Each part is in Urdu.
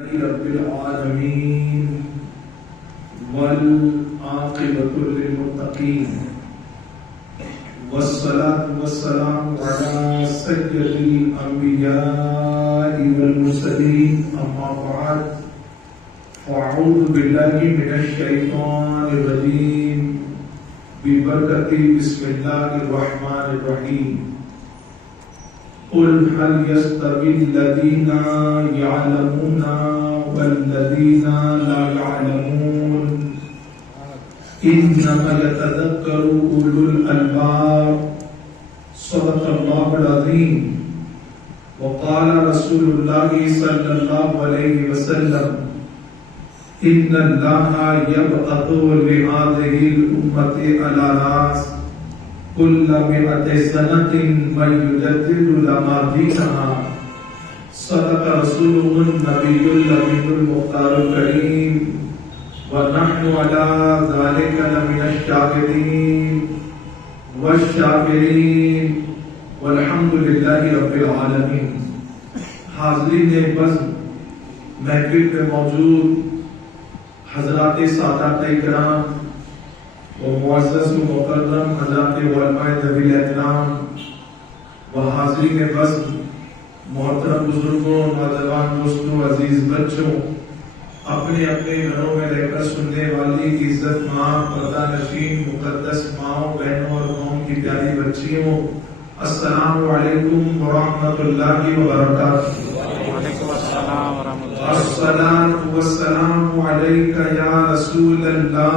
رب العالمين والعاقبة للمتقين والصلاة والسلام على سيد الأنبياء والمرسلين أما بعد فأعوذ بالله من الشيطان الرجيم ببركة بسم الله الرحمن الرحيم قل هل يستوي الذين يعلمون والذين لا يعلمون إنما يتذكر أولو الألباب صدق الله العظيم وقال رسول الله صلى الله عليه وسلم إن الله يبعث لهذه الأمة على رأس كل 100 سنة من يجدد لها دينها صدق رسوله النبي الأمين المختار الكريم ونحن على ذلك لمن الشاهدين والشاكرين والحمد لله رب العالمين. حاضرین بزم محفل میں موجود حضرات سادات اکرام و معزز و مکرم حضرات علماء ذوی الاحترام و حاضرین بزم محترم بزرگوں نوجوان دوستوں عزیز بچوں اپنے اپنے گھروں میں رہ کر سننے والی عزت ماں پردہ نشین مقدس ماؤں بہنوں اور قوم کی پیاری بچیوں السلام علیکم ورحمۃ اللہ وبرکاتہ. وعلیکم السلام ورحمۃ اللہ. الصلاۃ والسلام علیک یا رسول اللہ.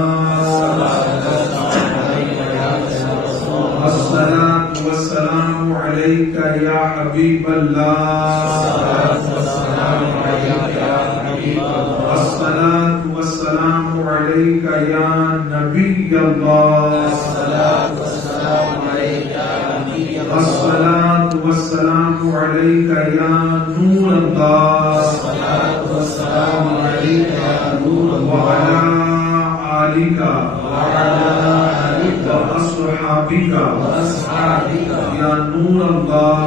الصلاۃ والسلام علیک یا حبیب اللہ. الصلاۃ والسلام علیک یا نبی اللہ. الصلاۃ والسلام علیک یا نور اللہ. وعلى آلك وأصحابك يا نور الله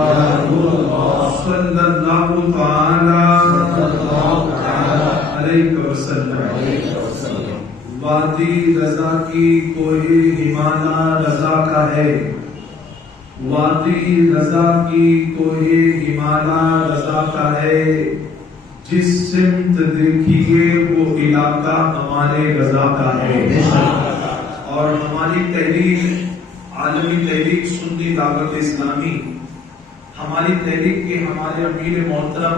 صلى الله تعالى عليك وسلم. وادی رضا کی کوہ ہمالا رضا کا ہے. وادی رضا کی کوہ ہمالا رضا کا ہے. جس سمت دیکھیے وہ علاقہ ہمارے رضا کا ہے. اور ہماری تحریک عالمی تحریک سنی دعوت اسلامی ہماری تحریک کے ہمارے امیر محترم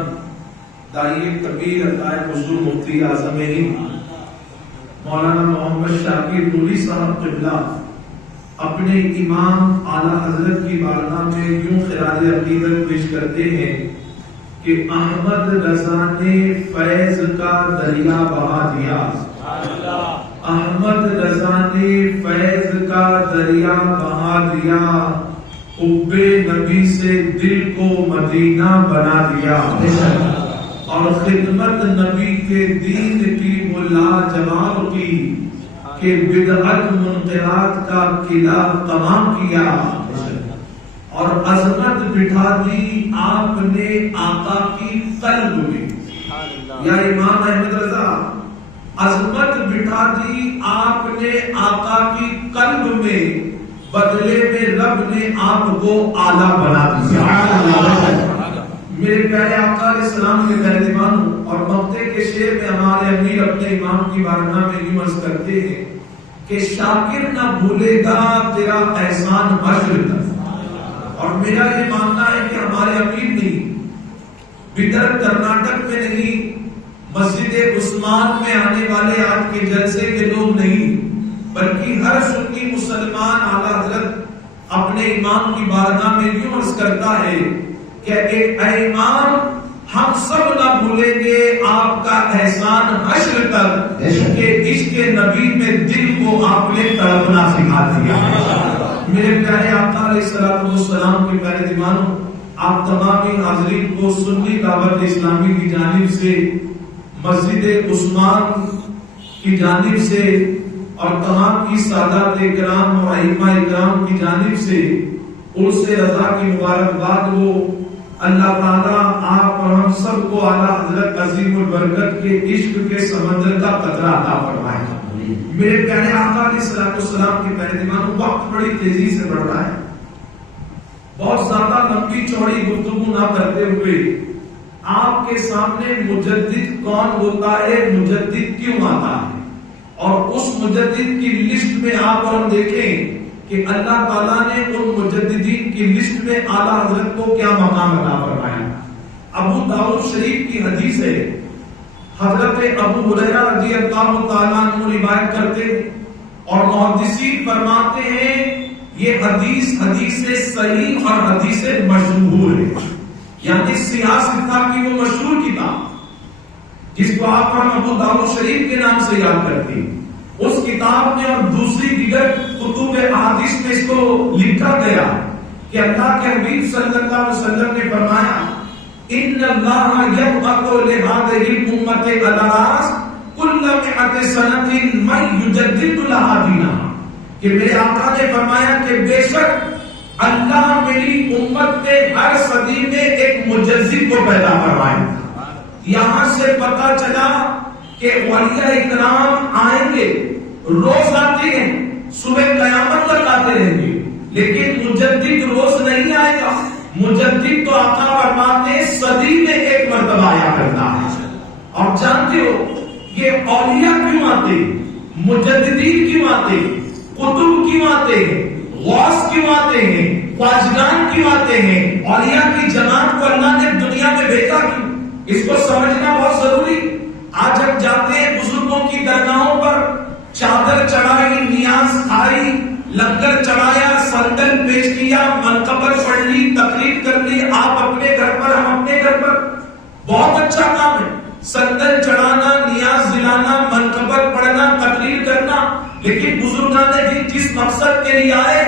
داعیہ کبیر عطائے حضور مفتی اعظم ہند مولانا محمد شاکر نوری صاحب قبلہ اپنے امام اعلیٰ حضرت کی بارگاہ میں یوں خراج عقیدت پیش کرتے ہیں کہ احمد رضا نے فیض کا دریا بہا دیا. احمد رضا نے فیض کا دریا بہا دیا. حب نبی سے دل کو مدینہ بنا دیا. اور خدمت نبی کے دین کی وہ لاجواب کی کہ بدعت منکرات کا قلعہ تمام کیا. اور عظمت بٹھا دی آپ نے آقا کی قلب میں. یا امام احمد رضا عظمت بٹھا دی آپ نے آقا کی قلب میں. بدلے میں رب نے آپ کو آلہ بنا دیا. میرے پیارے آقا علیہ السلام کے پہلوانوں اور مقطع کے شعر میں ہمارے امیر اپنے امام کی بارگاہ میں یوں عرض کرتے ہیں کہ شاکر نہ بھولے گا تیرا احسان حشر تک. اور میرا یہ ماننا ہے کہ ہمارے امیر نہیں بدر کرناٹک میں نہیں مسجد عثمان میں آنے والے آج کے جلسے کے لوگ نہیں بلکہ ہر سنی مسلمان اعلیٰ حضرت اپنے امام کی بارگاہ میں یوں عرض کرتا ہے کہ اے امام ہم سب نہ بھولیں گے آپ کا احسان حشر تک کہ عشق نبی میں دل کو آپ نے تڑپنا سکھا دیا. میرے پیارے آقا علیہ السلام کے پیارے دیوانوں آپ تمامی حاضرین کو سنی دعوت اسلامی کی جانب سے مسجد عثمان کی جانب سے اور تمام کی سادات اکرام اور ائمہ اکرام کی جانب سے عرس رضا کی مبارکباد ہو. اللہ تعالیٰ آپ اور ہم سب کو اعلیٰ حضرت عظیم البرکت کے عشق کے سمندر کا قطرہ عطا فرمائے۔ میرے پیارے آقا علیہ الصلوۃ والسلام کے پیارے دیوانوں، وقت بڑی تیزی سے بڑھ رہا ہے، بہت زیادہ لمبی چوڑی گفتگو نہ کرتے ہوئے آپ کے سامنے مجدد کون ہوتا ہے، مجدد کیوں آتا ہے، اور اس مجدد کی لسٹ میں آپ اور ہم دیکھیں کہ اللہ تعالیٰ نے ان مجددین کی لسٹ میں اعلیٰ حضرت کو کیا مقام عطا فرمایا۔ ابو داؤد شریف کی حدیث ہے، حضرت ابو ہریرہ رضی اللہ تعالیٰ عنہ روایت کرتے اور محدثین فرماتے ہیں یہ حدیث صحیح اور حدیث مشہور ہے، یعنی سیاست کی وہ مشہور کتاب جس کو آپ ہم ابو داؤد شریف کے نام سے یاد کرتے ہیں، اس کتاب میں اور دوسری دیگر کتب احادیث میں اس کو لکھا گیا کہ اللہ کے حبیب صلی اللہ علیہ وسلم نے فرمایا ان اللہ یبعث لہذه الامت الاراس کل مئۃ سنۃ من یجدد لها دینہا، کہ میرے آقا نے فرمایا کہ بے شک اللہ میری امت میں ہر صدی میں ایک مجدد کو پیدا فرمائے۔ یہاں سے پتہ چلا کہ اولیاء اکرام آئیں گے، روز آتے ہیں، صبح قیامت تک آتے رہیں گے، لیکن مجدد روز نہیں آئے گا۔ مجدد تو آقا فرماتے ہیں صدی میں ایک مرتبہ آیا کرتا ہے۔ اور جانتے ہو یہ اولیاء کیوں آتے، مجددین کیوں آتے، قطب کیوں آتے ہیں، غوث کیوں آتے ہیں، خواجگان کیوں آتے ہیں، اولیاء کی جماعت کو اللہ نے دنیا میں بھیجا کیوں، اس کو سمجھنا بہت ضروری۔ آج ہم جاتے ہیں بزرگوں کی درگاہوں پر، چادر چڑھائی، نیاز کھائی، لنگر چڑھایا، سندل پیش کیا، منقبت پڑھ لی، تقریر کر لی، آپ اپنے گھر پر ہم اپنے گھر پر، بہت اچھا کام ہے، سندل چڑھانا، نیاز دلانا، منقبت پڑھنا، تقریر کرنا، لیکن بزرگان نے جس مقصد کے لیے آئے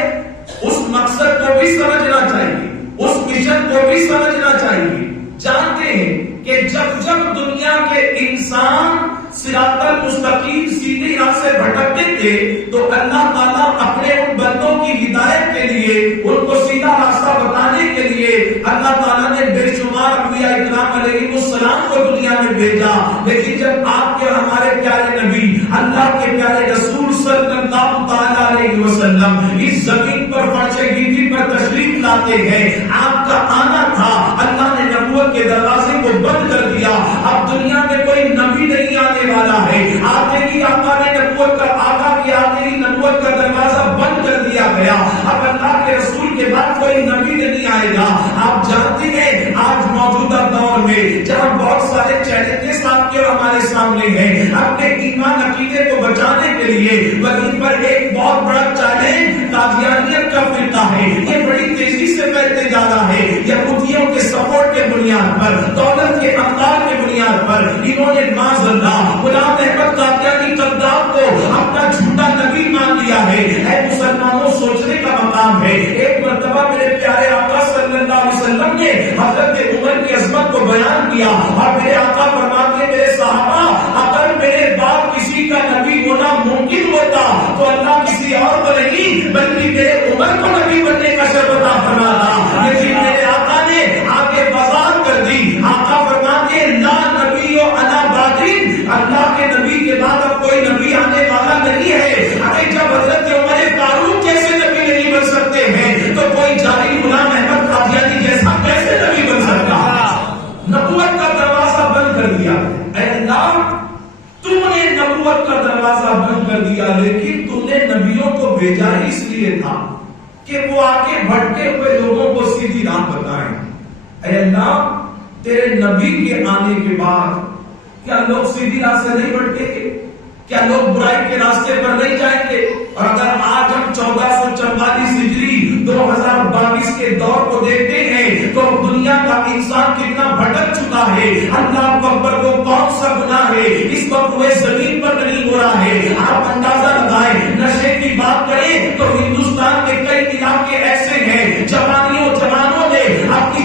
اس مقصد کو بھی سمجھنا چاہیے، اس مشن کو بھی سمجھنا چاہیے۔ جانتے ہیں کہ جب جب دنیا کے انسان صراط المستقیم سیدھے راہ سے بھٹکتے تھے تو اللہ تعالیٰ اپنے ان بندوں کی ہدایت کے لیے، ان کو سیدھا راستہ بتانے کے لیے اللہ تعالیٰ نے بے شمار انبیاء اکرام علیہ السلام کو دنیا میں بھیجا۔ لیکن جب آپ کے ہمارے پیارے نبی، اللہ کے پیارے رسول صلی اللہ تعالیٰ علیہ وسلم اس زمین پر فرش گیتی پر تشریف لاتے ہیں، آپ کا آنا تھا، اللہ نے نبوت کے دروازے کو بند کر دیا، اب دنیا میں کوئی نبی نہیں آنے والا ہے، آتے ہی آقا نے نبوت کا، آقا کی آتے ہی نبوت کا دروازہ بند کر دیا گیا، اب اللہ کے رسول کے بعد کوئی نبی نہیں آئے گا۔ آپ جانتے ہیں آج موجودہ دور میں جہاں بہت سارے چیلنجز آپ کے ہمارے سامنے ہیں، اپنے ایمان عقیدے کو بچانے کے لیے وہیں پر ایک بہت بڑا چیلنج قادیانیت کا فرقہ ہے، یہ بڑی تیزی سے پھیلتے جا رہا ہے، یہودیوں کے سپورٹ کے بنیاد پر، دولت کے اقدار کے بنیاد پر انہوں نے معاذ اللہ غلام احمد قادیانی قذاب کو اپنا جھوٹا نبی مان لیا ہے۔ اے مسلمانوں، سوچنے کا مقام ہے۔ ایک مرتبہ میرے پیارے آقا صلی اللہ علیہ وسلم نے حضرت عمر کی عظمت کو بیان کیا اور میرے آقا فرماتے ہیں میرے صحابہ، اگر میرے بعد کسی کا نبی ہونا ممکن ہوتا تو اللہ کسی اور کو نہیں بلکہ میرے عمر کو نبی بننے کا شرف عطا فرماتا، لیکن میرے آقا نے آگے وضاحت کر دی۔ آقا فرماتے ہیں لا نبی و انا بعدین، اللہ کے نبی کے بعد اب کوئی نبی آنے والا نہیں ہے۔ ارے جب حضرت عمر فاروق کیسے نبی نہیں بن سکتے ہیں تو کوئی جاہل غلام احمد قادیانی جیسا کیسے نبی بن سکتا؟ نبوت کا دروازہ بند کر دیا۔ اے اللہ، تم نے نبوت کا دروازہ بند کر دیا، لیکن تم نے نبیوں کو بھیجا اس لیے تھا کہ وہ آگے بھٹکے ہوئے لوگوں کو سیدھی راہ بتائیں۔ اے اللہ، تیرے نبی کے آنے کے بعد کیا لوگ سیدھی راہ سے نہیں بھٹکیں گے؟ کیا لوگ برائی کے راستے پر نہیں جائیں گے؟ اور اگر آج ہم 1444 ہجری 2022 کے دور کو دیکھتے ہیں تو دنیا کا انسان کتنا بھٹک چکا ہے۔ اللہ اکبر، وہ کون سا گناہ ہے اس وقت وہ زمین پر نہیں ہو رہا ہے؟ آپ اندازہ لگائیں، نشے کی بات کریں تو ہندوستان کے کئی علاقے ایسے ہیں جوانوں نے اپنی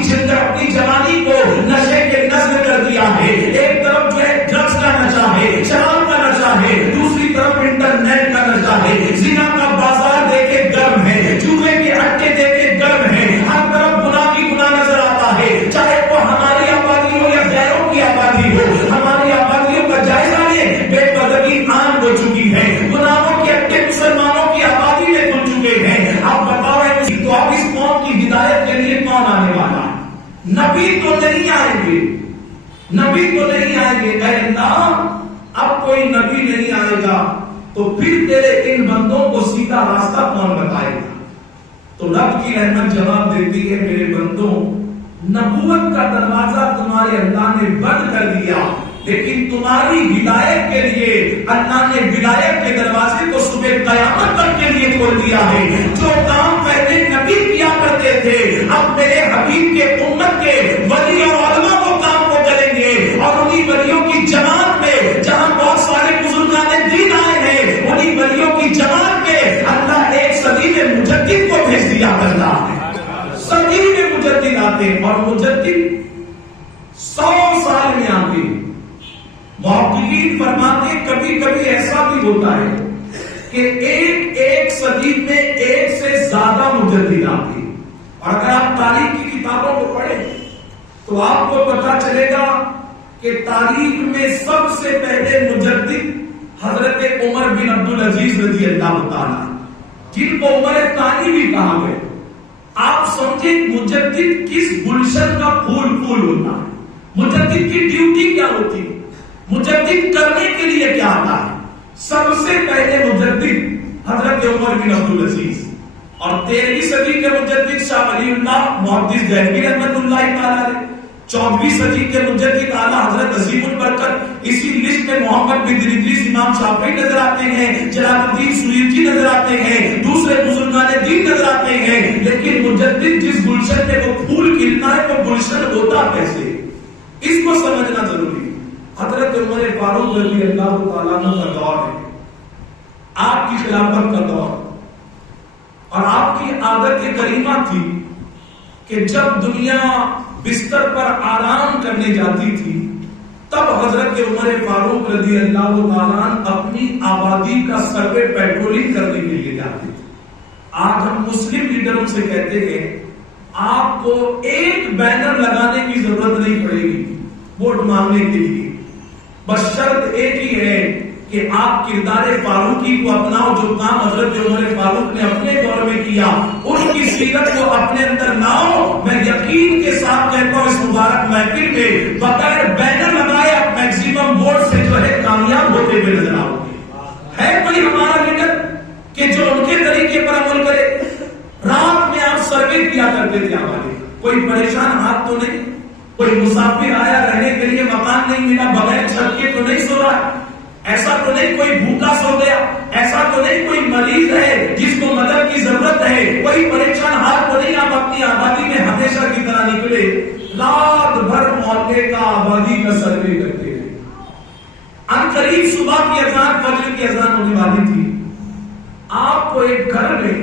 جوانی کو نشے کے نظر کر دیا ہے۔ ایک طرف جو ہے ڈرگس کا نشہ ہے، شراب کا نشہ ہے، دوسری طرف انٹرنیٹ کا نشہ ہے، زنا کا بازار دیکھے گرم ہے، جوئے کے اڈے دیکھے گرم ہے، ہر طرف گناہ کی گناہ نظر آتا ہے، چاہے گے اے اللہ اب کوئی نبی نہیں آئے گا تو پھر تیرے ان بندوں کو سیدھا راستہ کون بتائے گا؟ تو رب کی رحمت جواب دیتی ہے میرے بندوں نبوت کا دروازہ تمہارے اللہ نے بند کر دیا، لیکن تمہاری ہدایت کے لیے اللہ نے ولایت کے دروازے کو صبح قیامت تک کے لیے کھول دیا ہے۔ جو کام پہلے نبی کیا کرتے تھے اب میرے حبیب کے امت کے ولی اور علماء وہ کام کو کریں گے، اور انہی ولیوں کی جماعت میں جہاں بہت سارے بزرگان دین آئے ہیں انہی ولیوں کی جماعت میں اللہ ایک صدی میں مجدد کو بھیج دیا کرتا ہے۔ صدی میں مجدد آتے ہیں اور مجدد 100 سال میں آتے ہیں۔ محققین فرماتے ہیں کبھی کبھی ایسا بھی ہوتا ہے کہ ایک صدی میں ایک سے زیادہ مجدد آتے ہیں، اور اگر آپ تاریخ کی کتابوں کو پڑھیں تو آپ کو پتا چلے گا کہ تاریخ میں سب سے پہلے مجدد حضرت عمر بن عبدالعزیز رضی اللہ تعالیٰ، جن کو عمر ثانی بھی کہا گیا۔ آپ سمجھیں مجدد کس گلشن کا پھول ہوتا ہے، مجدد کی ڈیوٹی کیا ہوتی ہے، مجدد کرنے کے لیے کیا آتا ہے؟ سب سے پہلے مجدد حضرت عمر بن عبدالعزیز، اور 13ویں صدی کے مجدد شاہ ولی اللہ محدث دہلوی رحمۃ اللہ تعالی علیہ، 14ویں صدی کے مجدد اعلیٰ حضرت عظیم البرکت، اسی لسٹ میں محمد بن ادریس امام شافعی نظر آتے ہیں، جلال الدین سیوطی نظر آتے ہیں، دوسرے بزرگان دین نظر آتے ہیں، لیکن مجدد جس گلشن میں وہ پھول کھلتا ہے وہ گلشن ہوتا کیسے، اس کو سمجھنا ضروری ہے۔ حضرت عمر فاروق رضی اللہ تعالیٰ عنہ کا دور ہے، آپ کی خلافت کا دور، اور آپ کی عادت کریمہ تھی کہ جب دنیا بستر پر آرام کرنے جاتی تھی تب حضرت عمر فاروق رضی اللہ تعالیٰ عنہ اپنی آبادی کا سروے پیٹرولنگ کرنے کے لیے جاتے تھے۔ آج ہم مسلم لیڈروں سے کہتے ہیں آپ کو ایک بینر لگانے کی ضرورت نہیں پڑے گی ووٹ مانگنے کے لیے، بس شرط ایک ہی ہے کہ آپ کردار فاروقی کو اپناؤ، جو کام حضرت عمر فاروق نے اپنے دور میں کیا ان کی سیرت کو اپنے اندر لاؤ۔ میں یقین کے ساتھ کہتا ہوں اس مبارک محفل میں بغیر بینر لگائے آپ میکسیمم ووٹ سے جو ہے کامیاب ہوتے ہوئے نظر آؤ گے۔ ہے کوئی ہمارا لیڈر کہ جو ان کے طریقے پر عمل کرے؟ رات میں آپ سروے کیا کرتے تھے ہمارے، کوئی پریشان ہاتھ تو نہیں، کوئی مسافر آیا رہنے کے لیے مکان نہیں ملا بغیر چھت کے تو نہیں سو رہا، ایسا تو نہیں کوئی بھوکا سو گیا، ایسا تو نہیں کوئی مریض ہے جس کو مدد کی ضرورت ہے، کوئی پریشان حال تو نہیں۔ آپ اپنی آبادی میں ہمیشہ کی طرح نکلے، رات بھر محلے کا آبادی کا سروے کرتے رہے۔ عنقریب صبح کی اذان فجر کی اذان ہونے والی تھی، آپ کو ایک گھر میں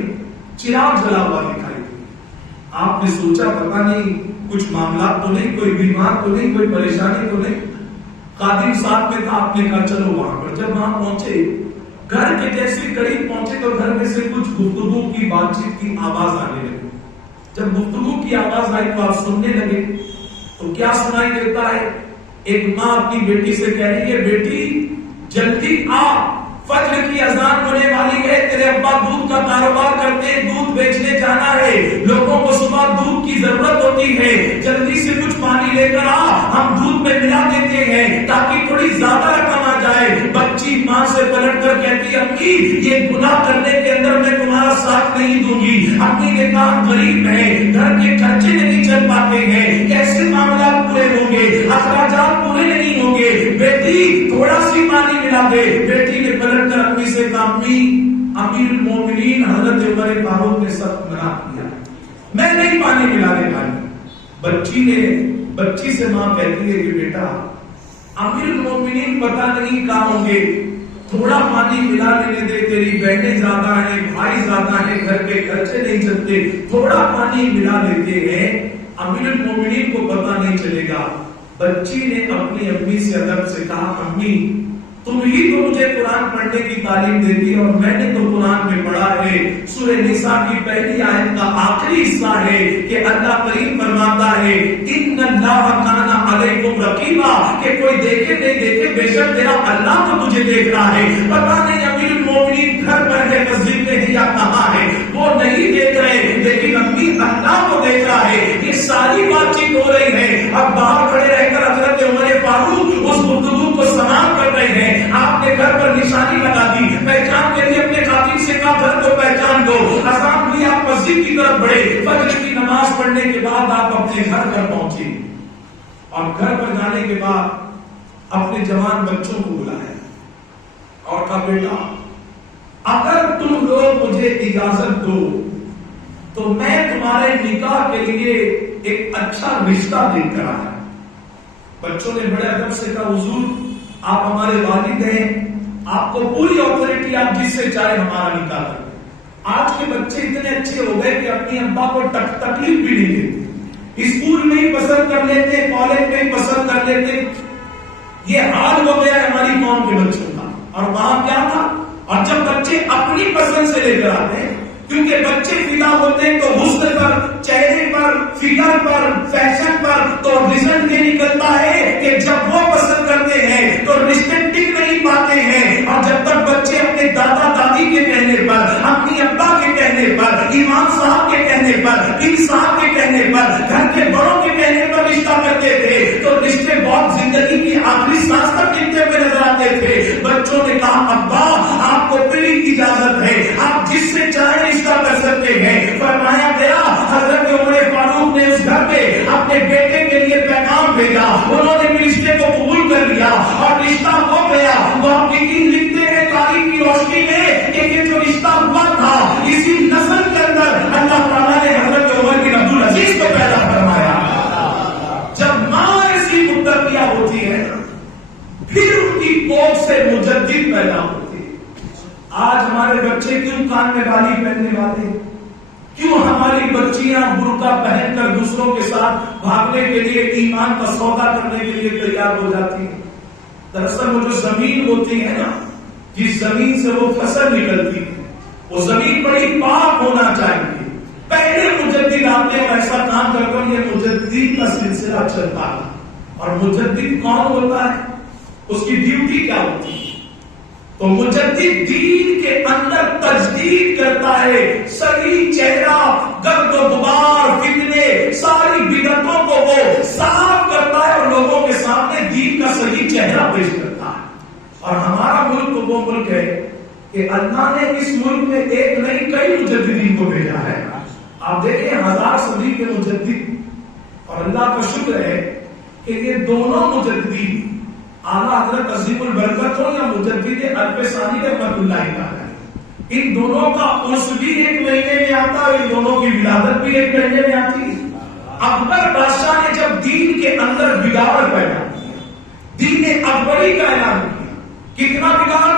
چراغ جلا ہوا دکھائی دیا۔ آپ نے سوچا پتہ نہیں کچھ معاملات تو نہیں، کوئی بیمار تو نہیں، کوئی پریشانی تو نہیں۔ خادم ساتھ میں تھا، آپ نے کہا چلو وہاں پر۔ جب وہاں پہنچے گھر کے جیسے قریب پہنچے تو گھر میں سے کچھ گفتگو کی بات چیت کی آواز آنے لگی۔ جب گفتگو کی آواز آئی تو آپ سننے لگے تو کیا سنائی دیتا ہے؟ ایک ماں اپنی بیٹی سے کہہ رہی ہے بیٹی جلدی آ، فجر کی اذان ہونے والی ہے، تیرے ابا دودھ کا کاروبار کرتے ہیں، دودھ بیچنے جانا ہے، لوگوں کو صبح دودھ کی ضرورت ہوتی ہے، جلدی سے کچھ پانی لے کر آ، ہم دودھ میں ملا دیتے ہیں تاکہ تھوڑی زیادہ رقم آ جائے۔ بچی ماں سے پلٹ کر کہتی امی یہ گناہ کرنے کے اندر میں تمہارا ساتھ نہیں دوں گی۔ امی نے کہا غریب ہے، گھر کے خرچے نہیں چل پاتے ہیں، کیسے معاملات پورے ہوں گے، اخراجات پورے نہیں ہوں گے، بیٹی تھوڑا سی پانی ملا دے۔ بیٹی نے پلٹ کر امی سے کہا امی امیر المومنین حضرت عمر فاروق نے سخت منع کیا، میں نہیں پانی ملانے والی۔ بچی سے ماں کہتی ہے کہ بیٹا امیر المومنین پتہ نہیں کہاں ہوں گے، تھوڑا پانی ملا لینے دے، تیری بہنیں زیادہ ہیں، بھائی زیادہ ہیں، گھر کے خرچے نہیں چلتے، تھوڑا پانی ملا لیتے ہیں، امیر المومنین کو پتہ نہیں چلے گا۔ بچی نے اپنی امی سے ادب سے کہا امی تم ہی تو مجھے قرآن پڑھنے کی تعلیم دیتی اور میں نے تو قرآن میں پڑھا ہے، سورہ نساء کی پہلی آیت کا آخری حصہ ہے کہ اللہ کریم فرماتا ہے ان اللہ کان علیکم رقیبا، کہ کوئی دیکھے نہیں دیکھے بے شک تیرا اللہ تو تجھے دیکھ رہا ہے۔ پتہ نہیں امیر المومنین گھر پر ہے، مسجد میں ہے یا کہاں ہے، وہ نہیں دیکھ رہے، لیکن امی اللہ کو دیکھ رہا ہے۔ یہ ساری بات چیت ہو رہی ہے، اب باہر کھڑے رہ کر حضرت عمر فاروق اس گفتگو کے بعد اپنے جوان بچوں کو بلایا اور کہا بیٹا اگر تم لوگ مجھے اجازت دو تو میں تمہارے نکاح کے لیے ایک اچھا رشتہ دیکھ کر آیا. بچوں نے بڑے ادب سے کہا حضور آپ ہمارے والد ہیں, آپ کو پوری اتھارٹی, آپ جس سے چاہے ہمارا نکاح کر دیں. آج کے بچے اتنے اچھے ہو گئے کہ اپنی ابا کو تکلیف بھی نہیں دیتے, اسکول میں ہی پسند کر لیتے, کالج میں ہی پسند کر لیتے. یہ حال ہو گیا ہماری قوم کے بچوں کا. اور وہاں کیا تھا, اور جب بچے اپنی پسند سے لے کر آتے ہیں, کیونکہ بچے فدا ہوتے ہیں تو حسن پر, چہرے پر, فگر پر, فیشن پر, تو رزلٹ یہ نکلتا ہے کہ جب وہ پسند کرتے ہیں تو رشتے ٹک نہیں پاتے ہیں. اور جب تک بچے اپنے دادا دادی کے کہنے پر, اپنی ابا کے کہنے پر, امام صاحب کے کہنے پر, پیر صاحب کے کہنے پر, گھر کے بڑوں کے کہنے پر رشتہ کرتے تھے تو رشتے بہت زندگی کی آخری سانس تک ملتے ہوئے نظر آتے تھے. بچوں نے کہا ابا آپ کو پوری اجازت ہے, آپ جس سے چاہے رشتہ کر سکتے ہیں. فرمایا گیا حضرت عمر فاروق نے اس گھر میں اپنے بیٹے کے لیے پیغام بھیجا, انہوں نے بھی رشتے کو قبول کر لیا اور رشتہ ہو گیا. محققین لکھتے ہیں تاریخ کی روشنی میں کہ یہ جو رشتہ ہوا تھا اسی نسل کے اندر اللہ تعالیٰ نے حضرت عمر بن عبد العزیز کو پیدا فرمایا. جب ماں ایسی متقیہ ہوتی ہے پھر ان کی کوکھ سے مجدد پیدا ہوتی ہے. آج ہمارے بچے کیوں کان میں بالی پہننے والے, کیوں ہماری بچیاں برقع پہن کر دوسروں کے ساتھ بھاگنے کے لیے, ایمان کا سودا کرنے کے لیے تیار ہو جاتی ہیں؟ دراصل وہ جو زمین ہوتی ہے نا, جس زمین سے وہ فصل نکلتی ہے, وہ زمین بڑی پاک ہونا چاہیے. پہلے مجدد آتے ہیں اور ایسا کام کر کر یہ مجددین کا سلسلہ چلتا ہے. اور مجدد کون ہوتا ہے, اس کی ڈیوٹی کیا ہوتی ہے؟ تو مجدد دین کے اندر تجدید کرتا ہے, صحیح چہرہ, گرد و غبار, فتنے, ساری بدعتوں کو وہ صاف کرتا ہے اور لوگوں کے سامنے دین کا صحیح چہرہ پیش کرتا ہے. اور ہمارا ملک وہ ملک ہے کہ اللہ نے اس ملک میں ایک نہیں کئی مجددین کو بھیجا ہے. آپ دیکھیں 1000 صدی کے مجدد, اور اللہ کا شکر ہے کہ یہ دونوں مجددین اعلیٰ حضرت عظیم البرکت ہو یا مجدد الفسانی رحمۃ اللہ علیہ, ان دونوں کا عرس بھی ایک مہینے میں آتا ہے, ان دونوں کی ولادت بھی ایک مہینے میں آتی ہے. اکبر بادشاہ نے جب دین کے اندر بگاڑ پیدا کیا, دین اکبری کا اعلان کیا, کتنا بگاڑ,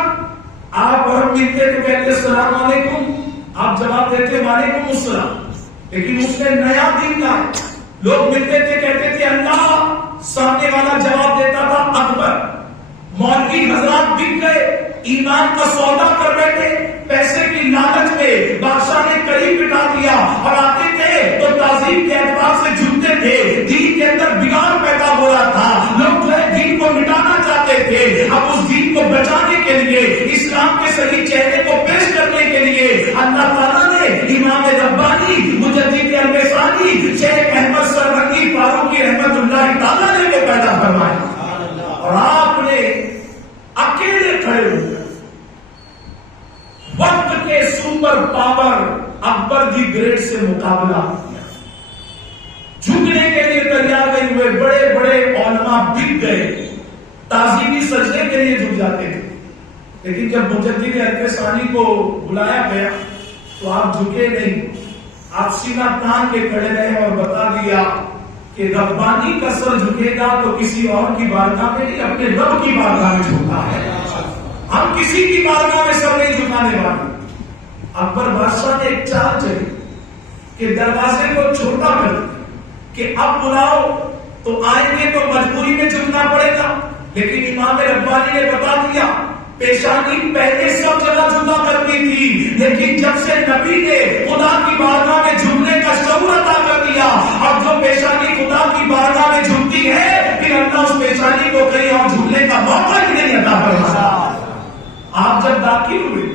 آپ اور ہم ملتے تو کہتے السلام علیکم, آپ جواب دیتے وعلیکم السلام, لیکن اس نے نیا دین لایا. لوگ ملتے تھے کہتے تھے اللہ, سامنے والا جواب دیتا تھا اکبر. مولوی حضرات بک گئے, ایمان کا سودا کر بیٹھے, پیسے کی لالچ میں بادشاہ نے قریب بٹھا دیا, اور آتے تھے تو تعظیم کے اعتبار سے جھکتے تھے. دین کے اندر بگاڑ پیدا ہو رہا تھا, لوگ جو ہے دین کو مٹانا چاہتے تھے. اب اس دین کو بچانے کے لیے, اسلام کے صحیح چہرے کو پیش کرنے کے لیے اللہ تعالیٰ نے امام ربانی, مجدد الفسانی, شیخ احمد سرہندی فاروقی رحمت اللہ تعالیٰ نے وہ پیدا فرمایا. اور آپ نے اکیلے کھڑے ہو گئے, وقت کے super power Akbar the great سے مقابلہ کیا, جھکنے کے لیے تیار نہیں ہوئے. بڑے بڑے علماء بک گئے, تعظیمی سجدے کے لیے جھک جاتے تھے, لیکن جب مجدد الفسانی کو بلایا گیا تو آپ جھکے نہیں, آپ سینہ تان کے کھڑے رہے اور بتا دیا کہ ربانی کا سر جھکے گا تو کسی اور کی بارگاہ میں نہیں, اپنے رب کی بارگاہ میں جھکا ہے. ہم کسی کی بارگاہ میں سر نہیں جھکانے والے. اکبر بادشاہ نے ایک چال چلی کہ دروازے کو چھوٹا کر دیا کہ اب بلاؤ تو آئیں گے تو مجبوری میں جھکنا پڑے گا, لیکن امام ربانی نے بتا دیا پیشانی پہلے سب جگہ جھکا کرتی تھی, لیکن جب سے نبی نے خدا کی بارگاہ میں جھکنے کا شعور عطا کر دیا, اب جو پیشانی خدا کی بارگاہ میں جھکتی ہے پھر اللہ اس پیشانی کو کہیں اور جھکنے کا موقع ہی نہیں عطا فرماتا. آپ جب داخل ہوئے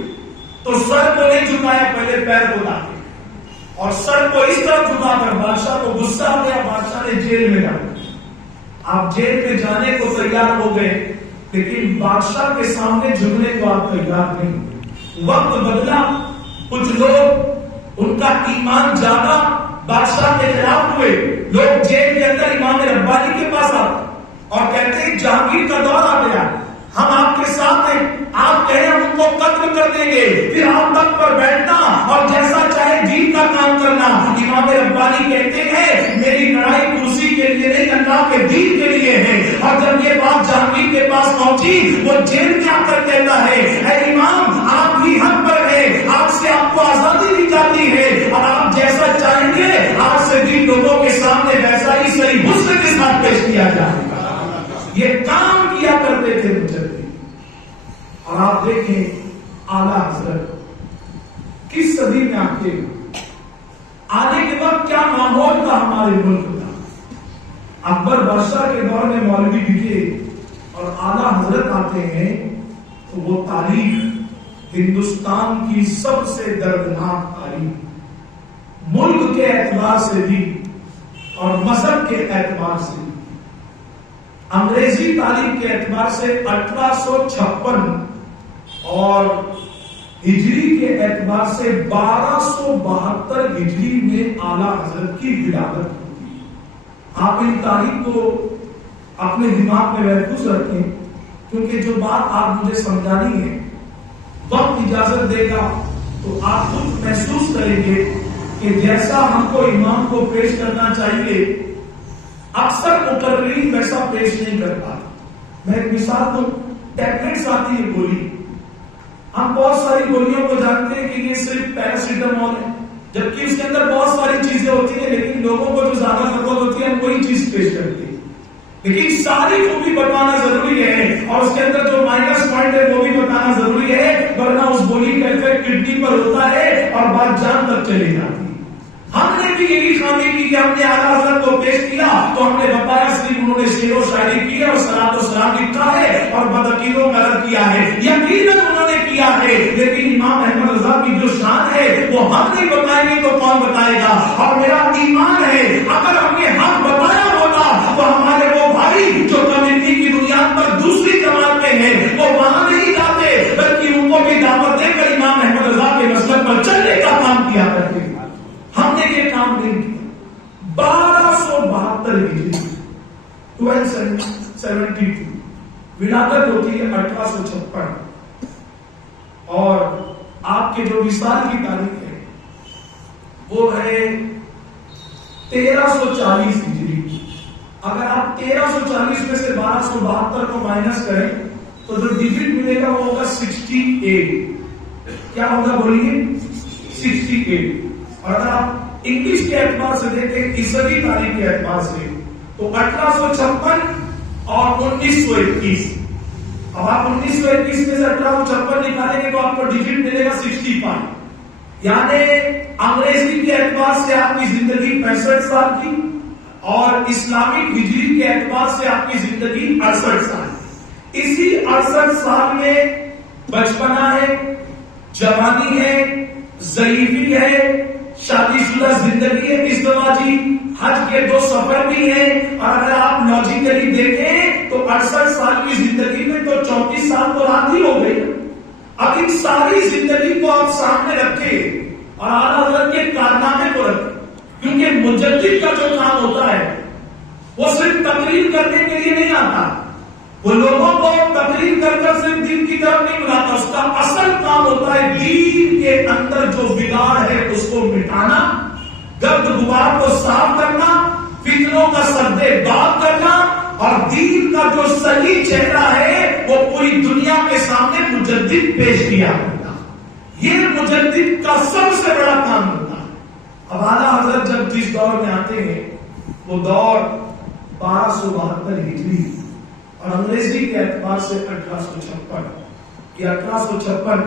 تو سر کو نہیں جھکایا, پہلے پیر کو داخل, اور سر کو اس طرح جھکا کر بادشاہ کو غصہ آ گیا, بادشاہ نے جیل میں ڈالا. آپ جیل میں جانے کو تیار ہو گئے, لیکن بادشاہ کے سامنے جھکنے کو آپ تیار نہیں. وقت بدلا, کچھ لوگ ان کا ایمان جاگا, بادشاہ کے خلاف ہوئے, لوگ جیل کے اندر امام ربانی کے پاس آتے, اور کہتے ہیں جہانگیر کا دور آ گیا، ہم آپ کے ساتھ ہیں، آپ کہیں ہم ان کو قتل کر دیں گے، پھر آپ تخت پر بیٹھنا اور جیسا چاہے دین کا کام کرنا۔ امام ربانی کہتے ہیں میری لڑائی کرسی کے لیے نہیں، اللہ کے دین کے لیے ہے۔ اور جب یہ بات جہانگیر کے پاس پہنچی، وہ جیل میں آ کر کہتا ہے اے امام آپ بھی حق پر ہیں، آج سے آپ کو آزادی دی جاتی ہے اور آپ جیسا چاہیں گے آج سے بھی لوگوں کے سامنے ویسا ہی صحیح حسن کے ساتھ پیش کیا جائے گا۔ یہ کام کیا کرتے تھے مجدد۔ اور آپ دیکھیں اعلیٰ حضرت کس صدی میں آتے آنے کے وقت کیا ماحول تھا ہمارے ملک کا۔ اکبر بادشاہ کے دور میں مولوی لکھے اور اعلیٰ حضرت آتے ہیں تو وہ تاریخ ہندوستان کی سب سے دردناک تاریخ، ملک کے اعتبار سے بھی اور مذہب کے اعتبار سے بھی۔ انگریزی تاریخ کے اعتبار سے 1856 اور ہجری کے اعتبار سے 1272 ہجری میں اعلیٰ حضرت کی ولادت ہوتی ہے۔ آپ ان تاریخ کو اپنے دماغ میں محفوظ رکھیں، کیونکہ جو بات آپ مجھے سمجھانی ہے وقت اجازت دے گا تو آپ خود محسوس کریں گے کہ جیسا ہم کو امام کو پیش کرنا چاہیے اکثر مقررین ویسا پیش نہیں کر پاتے۔ میں ایک مثال دوں، ٹیبلٹس آتی ہے گولی، ہم بہت ساری گولیوں کو جانتے ہیں کہ یہ صرف پیراسیٹامول ہے، جبکہ اس کے اندر بہت ساری چیزیں ہوتی ہیں، لیکن لوگوں کو جو زیادہ ضرورت ہوتی ہے ہم وہی چیز پیش کرتے ہیں۔ لیکن ساری خوبی بتانا ضروری ہے اور اس کے اندر جو مائنس پوائنٹ ہے وہ بھی بتانا ضروری ہے، ورنہ اس گولی کا ایفیکٹ کڈنی پر ہوتا ہے اور بات جان تک چلی جاتی ہے۔ ہم نے بھی یہی خامی کی کہ ہم نے اعلیٰ حضرت کو پیش کیا تو ہم نے بتایا صرف انہوں نے شعر و شاعری کی ہے اور صلاۃ و سلام لکھا ہے اور بدعقیدوں کا رد کیا ہے۔ یقیناً انہوں نے کیا ہے، لیکن امام احمد رضا کی جو شان ہے وہ ہم نہیں بتائیں گے تو کون بتائے گا؟ اور میرا ایمان ہے اگر ہم نے حق بتایا ہوتا تو ہمارے وہ بھائی جو کمیونٹی کی بنیاد پر دوسری جماعت میں ہیں وہ وہاں نہیں جاتے، بلکہ ان کو بھی دعوت دے کر امام احمد رضا کے مسلک پر چلنے کا کام کیا کرتے۔ ہم نے یہ کام نہیں کیا۔ 1272 ہجری 1272 ولادت ہوتی ہے 1856 اور آپ کے جو وصال کی تاریخ ہے وہ ہے 1340 ہجری۔ اگر آپ 1340 میں سے 1272 کو مائنس کریں تو جو ڈیجٹ ملے گا وہ ہوگا 68۔ کیا ہوگا بولیے؟ 68۔ اور اگر آپ انگلش کے اعتبار سے دیکھیں عیسوی تاریخ کے اعتبار سے تو 1856 اور 1921۔ اب آپ 1921 میں سے 1856 نکالیں گے تو آپ کو ڈیجٹ ملے گا 65، یعنی انگریزی کے اعتبار سے آپ کی زندگی 65 سال کی اور اسلامک ہجری کے اعتبار سے آپ کی زندگی 68 سال۔ اسی 68 سال میں بچپنا ہے، جوانی ہے، ضعیفی ہے، شادی شدہ زندگی ہے، ازدواجی، حج کے 2 سفر بھی ہیں، اور اگر آپ لاجیکلی دیکھیں تو 68 سال کی زندگی میں تو 34 سال تو رات ہی ہو گئی۔ اب ان ساری زندگی کو آپ سامنے رکھیں اور اعلیٰ حضرت کے کارنامے کو رکھیں، کیونکہ مجدد کا جو کام ہوتا ہے وہ صرف تقریر کرنے کے لیے نہیں آتا، وہ لوگوں کو تقریر کر کر صرف دین کی طرف نہیں بلاتا، اس کا اصل کام ہوتا ہے دین کے اندر جو بگاڑ ہے اس کو مٹانا، گرد غبار کو صاف کرنا، فتنوں کا سردے باب کرنا، اور دین کا جو صحیح چہرہ ہے وہ پوری دنیا کے سامنے مجدد پیش کیا ہوتا۔ یہ مجدد کا سب سے بڑا کام ہوتا ہے۔ اب اعلیٰ حضرت جب جس دور میں آتے ہیں وہ دور 1272 ہجری اور انگریزی کے اعتبار سے 1856۔ یہ 1856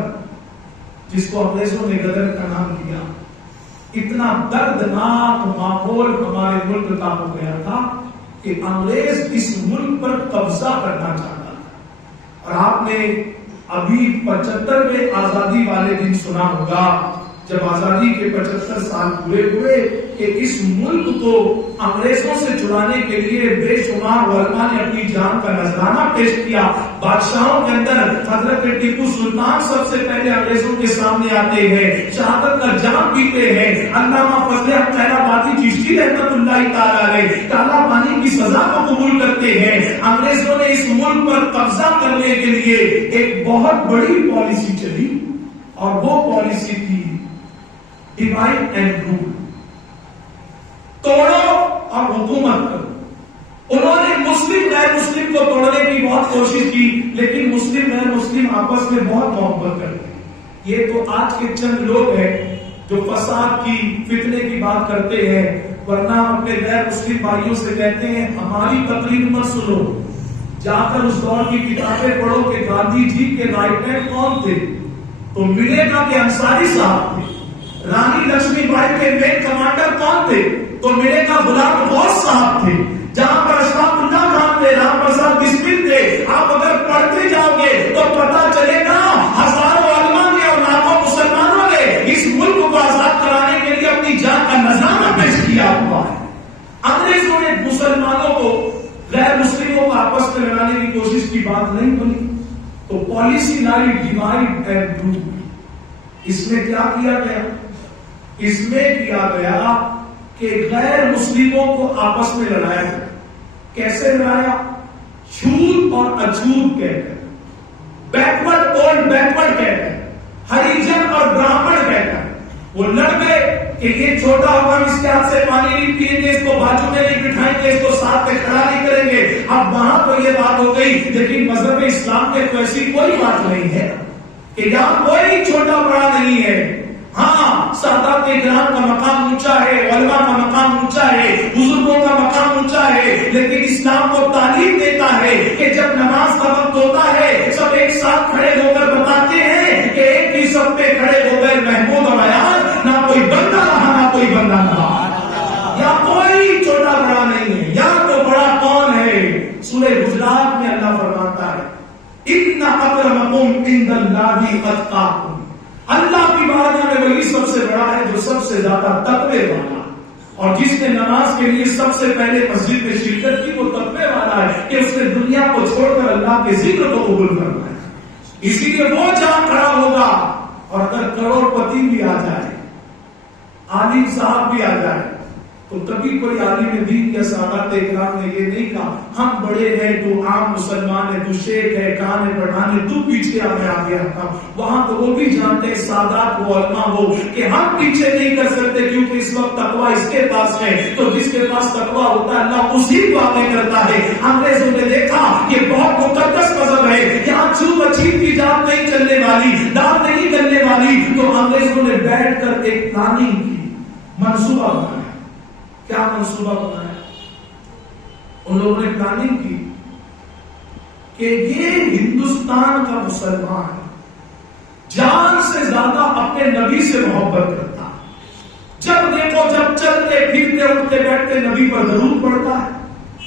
جس کو انگریزوں نے غدر کا نام دیا، اتنا دردناک ماحول ہمارے ملک کا ہو گیا تھا کہ انگریز اس ملک پر قبضہ کرنا چاہتا تھا۔ اور آپ نے ابھی 75ویں آزادی والے دن سنا ہوگا، جب آزادی کے 75 سال پورے ہوئے کہ اس ملک کو انگریزوں سے چھڑانے کے لیے بے شمار علماء نے اپنی جان کا نذرانہ پیش کیا. بادشاہوں کے اندر حضرت ٹیپو سلطان سب سے پہلے انگریزوں کے سامنے آتے ہیں, شہادت کا جام پیتے ہیں. علامہ فضل حق خیرآبادی چشتی رحمۃ اللہ تعالی علیہ کالا پانی کی سزا کو قبول کرتے ہیں. انگریزوں نے اس ملک پر قبضہ کرنے کے لیے ایک بہت بڑی پالیسی چلی, اور وہ پالیسی تھی ڈیوائڈ اینڈ رول, توڑو اور حکومت کرو. انہوں نے مسلم غیر مسلم کو توڑنے کی بہت کوشش کی, لیکن مسلم غیر مسلم آپس میں بہت محبت کرتے ہیں. یہ تو آج کے چند لوگ ہیں جو فساد کی, فتنے کی بات کرتے ہیں, ورنہ اپنے غیر مسلم بھائیوں سے کہتے ہیں ہماری تقریر مت سنو, جا کر اس دور کی کتابیں پڑھو کہ گاندھی جی کے رائٹ ہینڈ کون تھے, تو ملے گا کہ انصاری صاحب تھے. رانی لکشمی بائی کے مین کمانڈر کون تھے, تو ملے گا غلام غوث صاحب تھے. جہاں پر اشفاق اللہ خان تھے, رام پرساد بسمل تھے. آپ اگر پڑھتے جاؤ گے تو پتا چلے گا ہزاروں علماء نے اور لاکھوں مسلمانوں نے اس ملک کو آزاد کرانے کے لیے اپنی جان کا نذرانہ پیش کیا ہوا ہے. انگریزوں نے مسلمانوں کو غیر مسلموں کو آپس میں لڑانے کی کوشش کی بات نہیں بنی, تو پالیسی لائی ڈیوائڈ اینڈ رول. اس میں کیا کیا گیا, اس میں کیا گیا کہ غیر مسلموں کو آپس میں لڑایا گیا. کیسے لڑایا؟ چھوت اور اچھوت کہہ کر, بیکورڈ اولڈ بیکورڈ کہہ کر, ہریجن اور براہمن کہہ کر. وہ لڑ گئے کہ یہ چھوٹا ہوگا, اس کے ہاتھ سے پانی نہیں پیئیں گے, اس کو بازو میں نہیں بٹھائیں گے, اس کو ساتھ میں کھڑا نہیں کریں گے. اب وہاں تو یہ بات ہو گئی, لیکن مذہب اسلام میں تو ایسی کوئی بات نہیں ہے کہ یہاں کوئی چھوٹا بڑا نہیں ہے. ہاں, سادات کرام کا مقام اونچا ہے, علماء کا مقام اونچا ہے, بزرگوں کا مقام اونچا ہے, لیکن اسلام کو تعلیم دیتا ہے کہ جب نماز کا وقت ہوتا ہے سب ایک ساتھ کھڑے ہو کر بتاتے ہیں کہ ایک ہی سب پہ کھڑے ہو گئے محمود اور ایاز, نہ کوئی بندہ رہا نہ کوئی بندہ رہا. یا کوئی چھوٹا بڑا نہیں ہے, یا تو بڑا کون ہے. سورہ حجرات میں اللہ فرماتا ہے ان اکرمکم عند اللہ اتقاکم, اللہ کی بارگاہ میں وہی سب سے بڑا ہے جو سب سے زیادہ تقوی والا, اور جس نے نماز کے لیے سب سے پہلے مسجد میں شرکت کی وہ تقوی والا ہے کہ اس نے دنیا کو چھوڑ کر اللہ کے ذکر کو قبول کرنا ہے. اسی لیے وہ جہاں کھڑا ہوگا, اور اگر کروڑ پتی بھی آ جائے, عالم صاحب بھی آ جائے, تو کبھی کوئی عالم دین یا سادات اکرام نے یہ نہیں کہا ہم بڑے ہیں, تو عام مسلمان ہے, تو شیخ ہے, کان ہے, پٹھان ہے, تو پیچھے میں آگے آتا ہوں. وہاں تو وہ بھی جانتے ہیں سادات وہ علماء وہ کہ ہم پیچھے نہیں کر سکتے, کیونکہ اس وقت تقویٰ اس کے پاس ہے, تو جس کے پاس تقویٰ ہوتا ہے اللہ اسی کو آگے کرتا ہے. انگریزوں نے دیکھا یہ بہت مقدس مذہب ہے, یہاں چھوت اچھیت کی جان نہیں چلنے والی, دام نہیں کرنے والی, تو انگریزوں نے بیٹھ کر ایک پلاننگ کی, منصوبہ بنایا. کیا منصوبہ بنایا؟ ان لوگوں نے پلاننگ کی کہ یہ ہندوستان کا مسلمان جان سے زیادہ اپنے نبی سے محبت کرتا ہے. جب دیکھو جب چلتے پھرتے اٹھتے بیٹھتے نبی پر درود پڑتا ہے.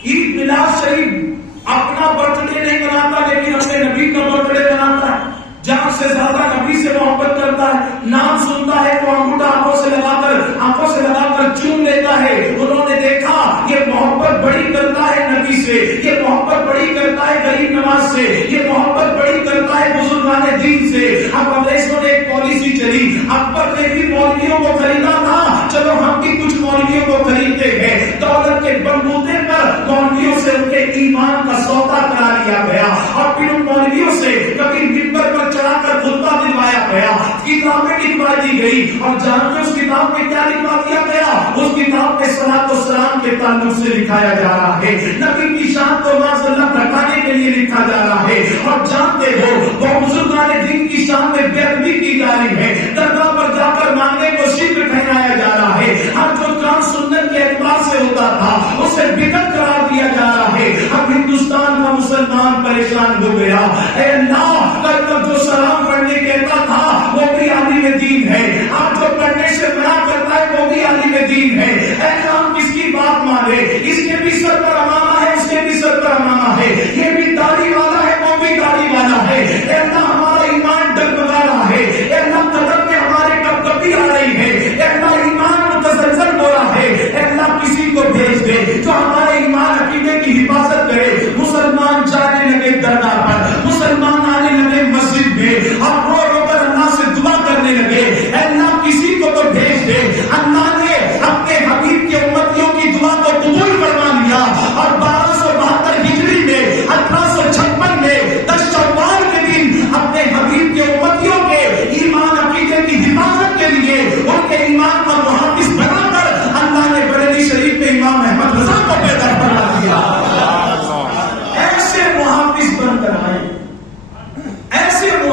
عید میلاد شریف اپنا برتھ ڈے نہیں مناتا, لیکن اپنے نبی کا برتھ ڈے مناتا ہے. جان سے زیادہ نبی سے محبت کرتا ہے. نام سنتا ہے تو انگوٹھا آنکھوں سے لگا کر چوم لیتا ہے. انہوں نے دیکھا یہ محبت بڑی کرتا ہے نبی سے, یہ محبت بڑی کرتا ہے غریب نواز سے, یہ محبت بڑی کرتا ہے بزرگان دین سے. اب انگریزوں نے ایک پالیسی چلی, اکبر نے بھی مولویوں کو خریدا تھا, چلو ہم بھی کچھ مولویوں کو خریدتے ہیں. دولت کے بلبوتے پر مولویوں سے ان کے ایمان کا سودا کرا لیا گیا, اور پھر ان مولویوں سے کبھی منبر پر چڑھا کر خطبہ دلوایا گیا, کتابیں لکھوا دی گئی. اور جانتے اس کتاب میں کیا لکھوا دیا گیا؟ اس کتاب میں صلاۃ و سلام کے تعلق سے لکھایا جا رہا ہے, نبی کی شان کو معاذ اللہ گھٹانے کے لیے لکھا جا رہا ہے. اور جانتے ہو وہ بزرگان دین کی شان میں بے ادبی کی جا رہی ہے, درگاہ پر جا کر مانگنے کو شرک ٹھہرایا جا رہا ہے. ہر جو کام سنت کے اعتبار سے ہوتا تھا اسے بدعت قرار دیا جا رہا ہے. اب ہندوستان کا مسلمان پریشان ہو گیا. اے اللہ, کل تک جو سلام پڑھنے کہتا تھا وہ بھی عالم دین ہے, آج جو پڑھنے سے منع کرتا ہے وہ بھی عالم دین ہے. اے ہم کس کی بات مانے؟ اس کے بھی سر پر امامہ ہے, اس کے بھی سر پر امامہ ہے, یہ بھی داڑھی والا ہے, وہ بھی داڑھی والا ہے. اے اللہ ہمارا ایمان ڈگمگا رہا ہے, اے اللہ قدم میں ہمارے کب کبھی آ رہی ہے, اے اللہ ایمان متزلزل ہو رہا ہے.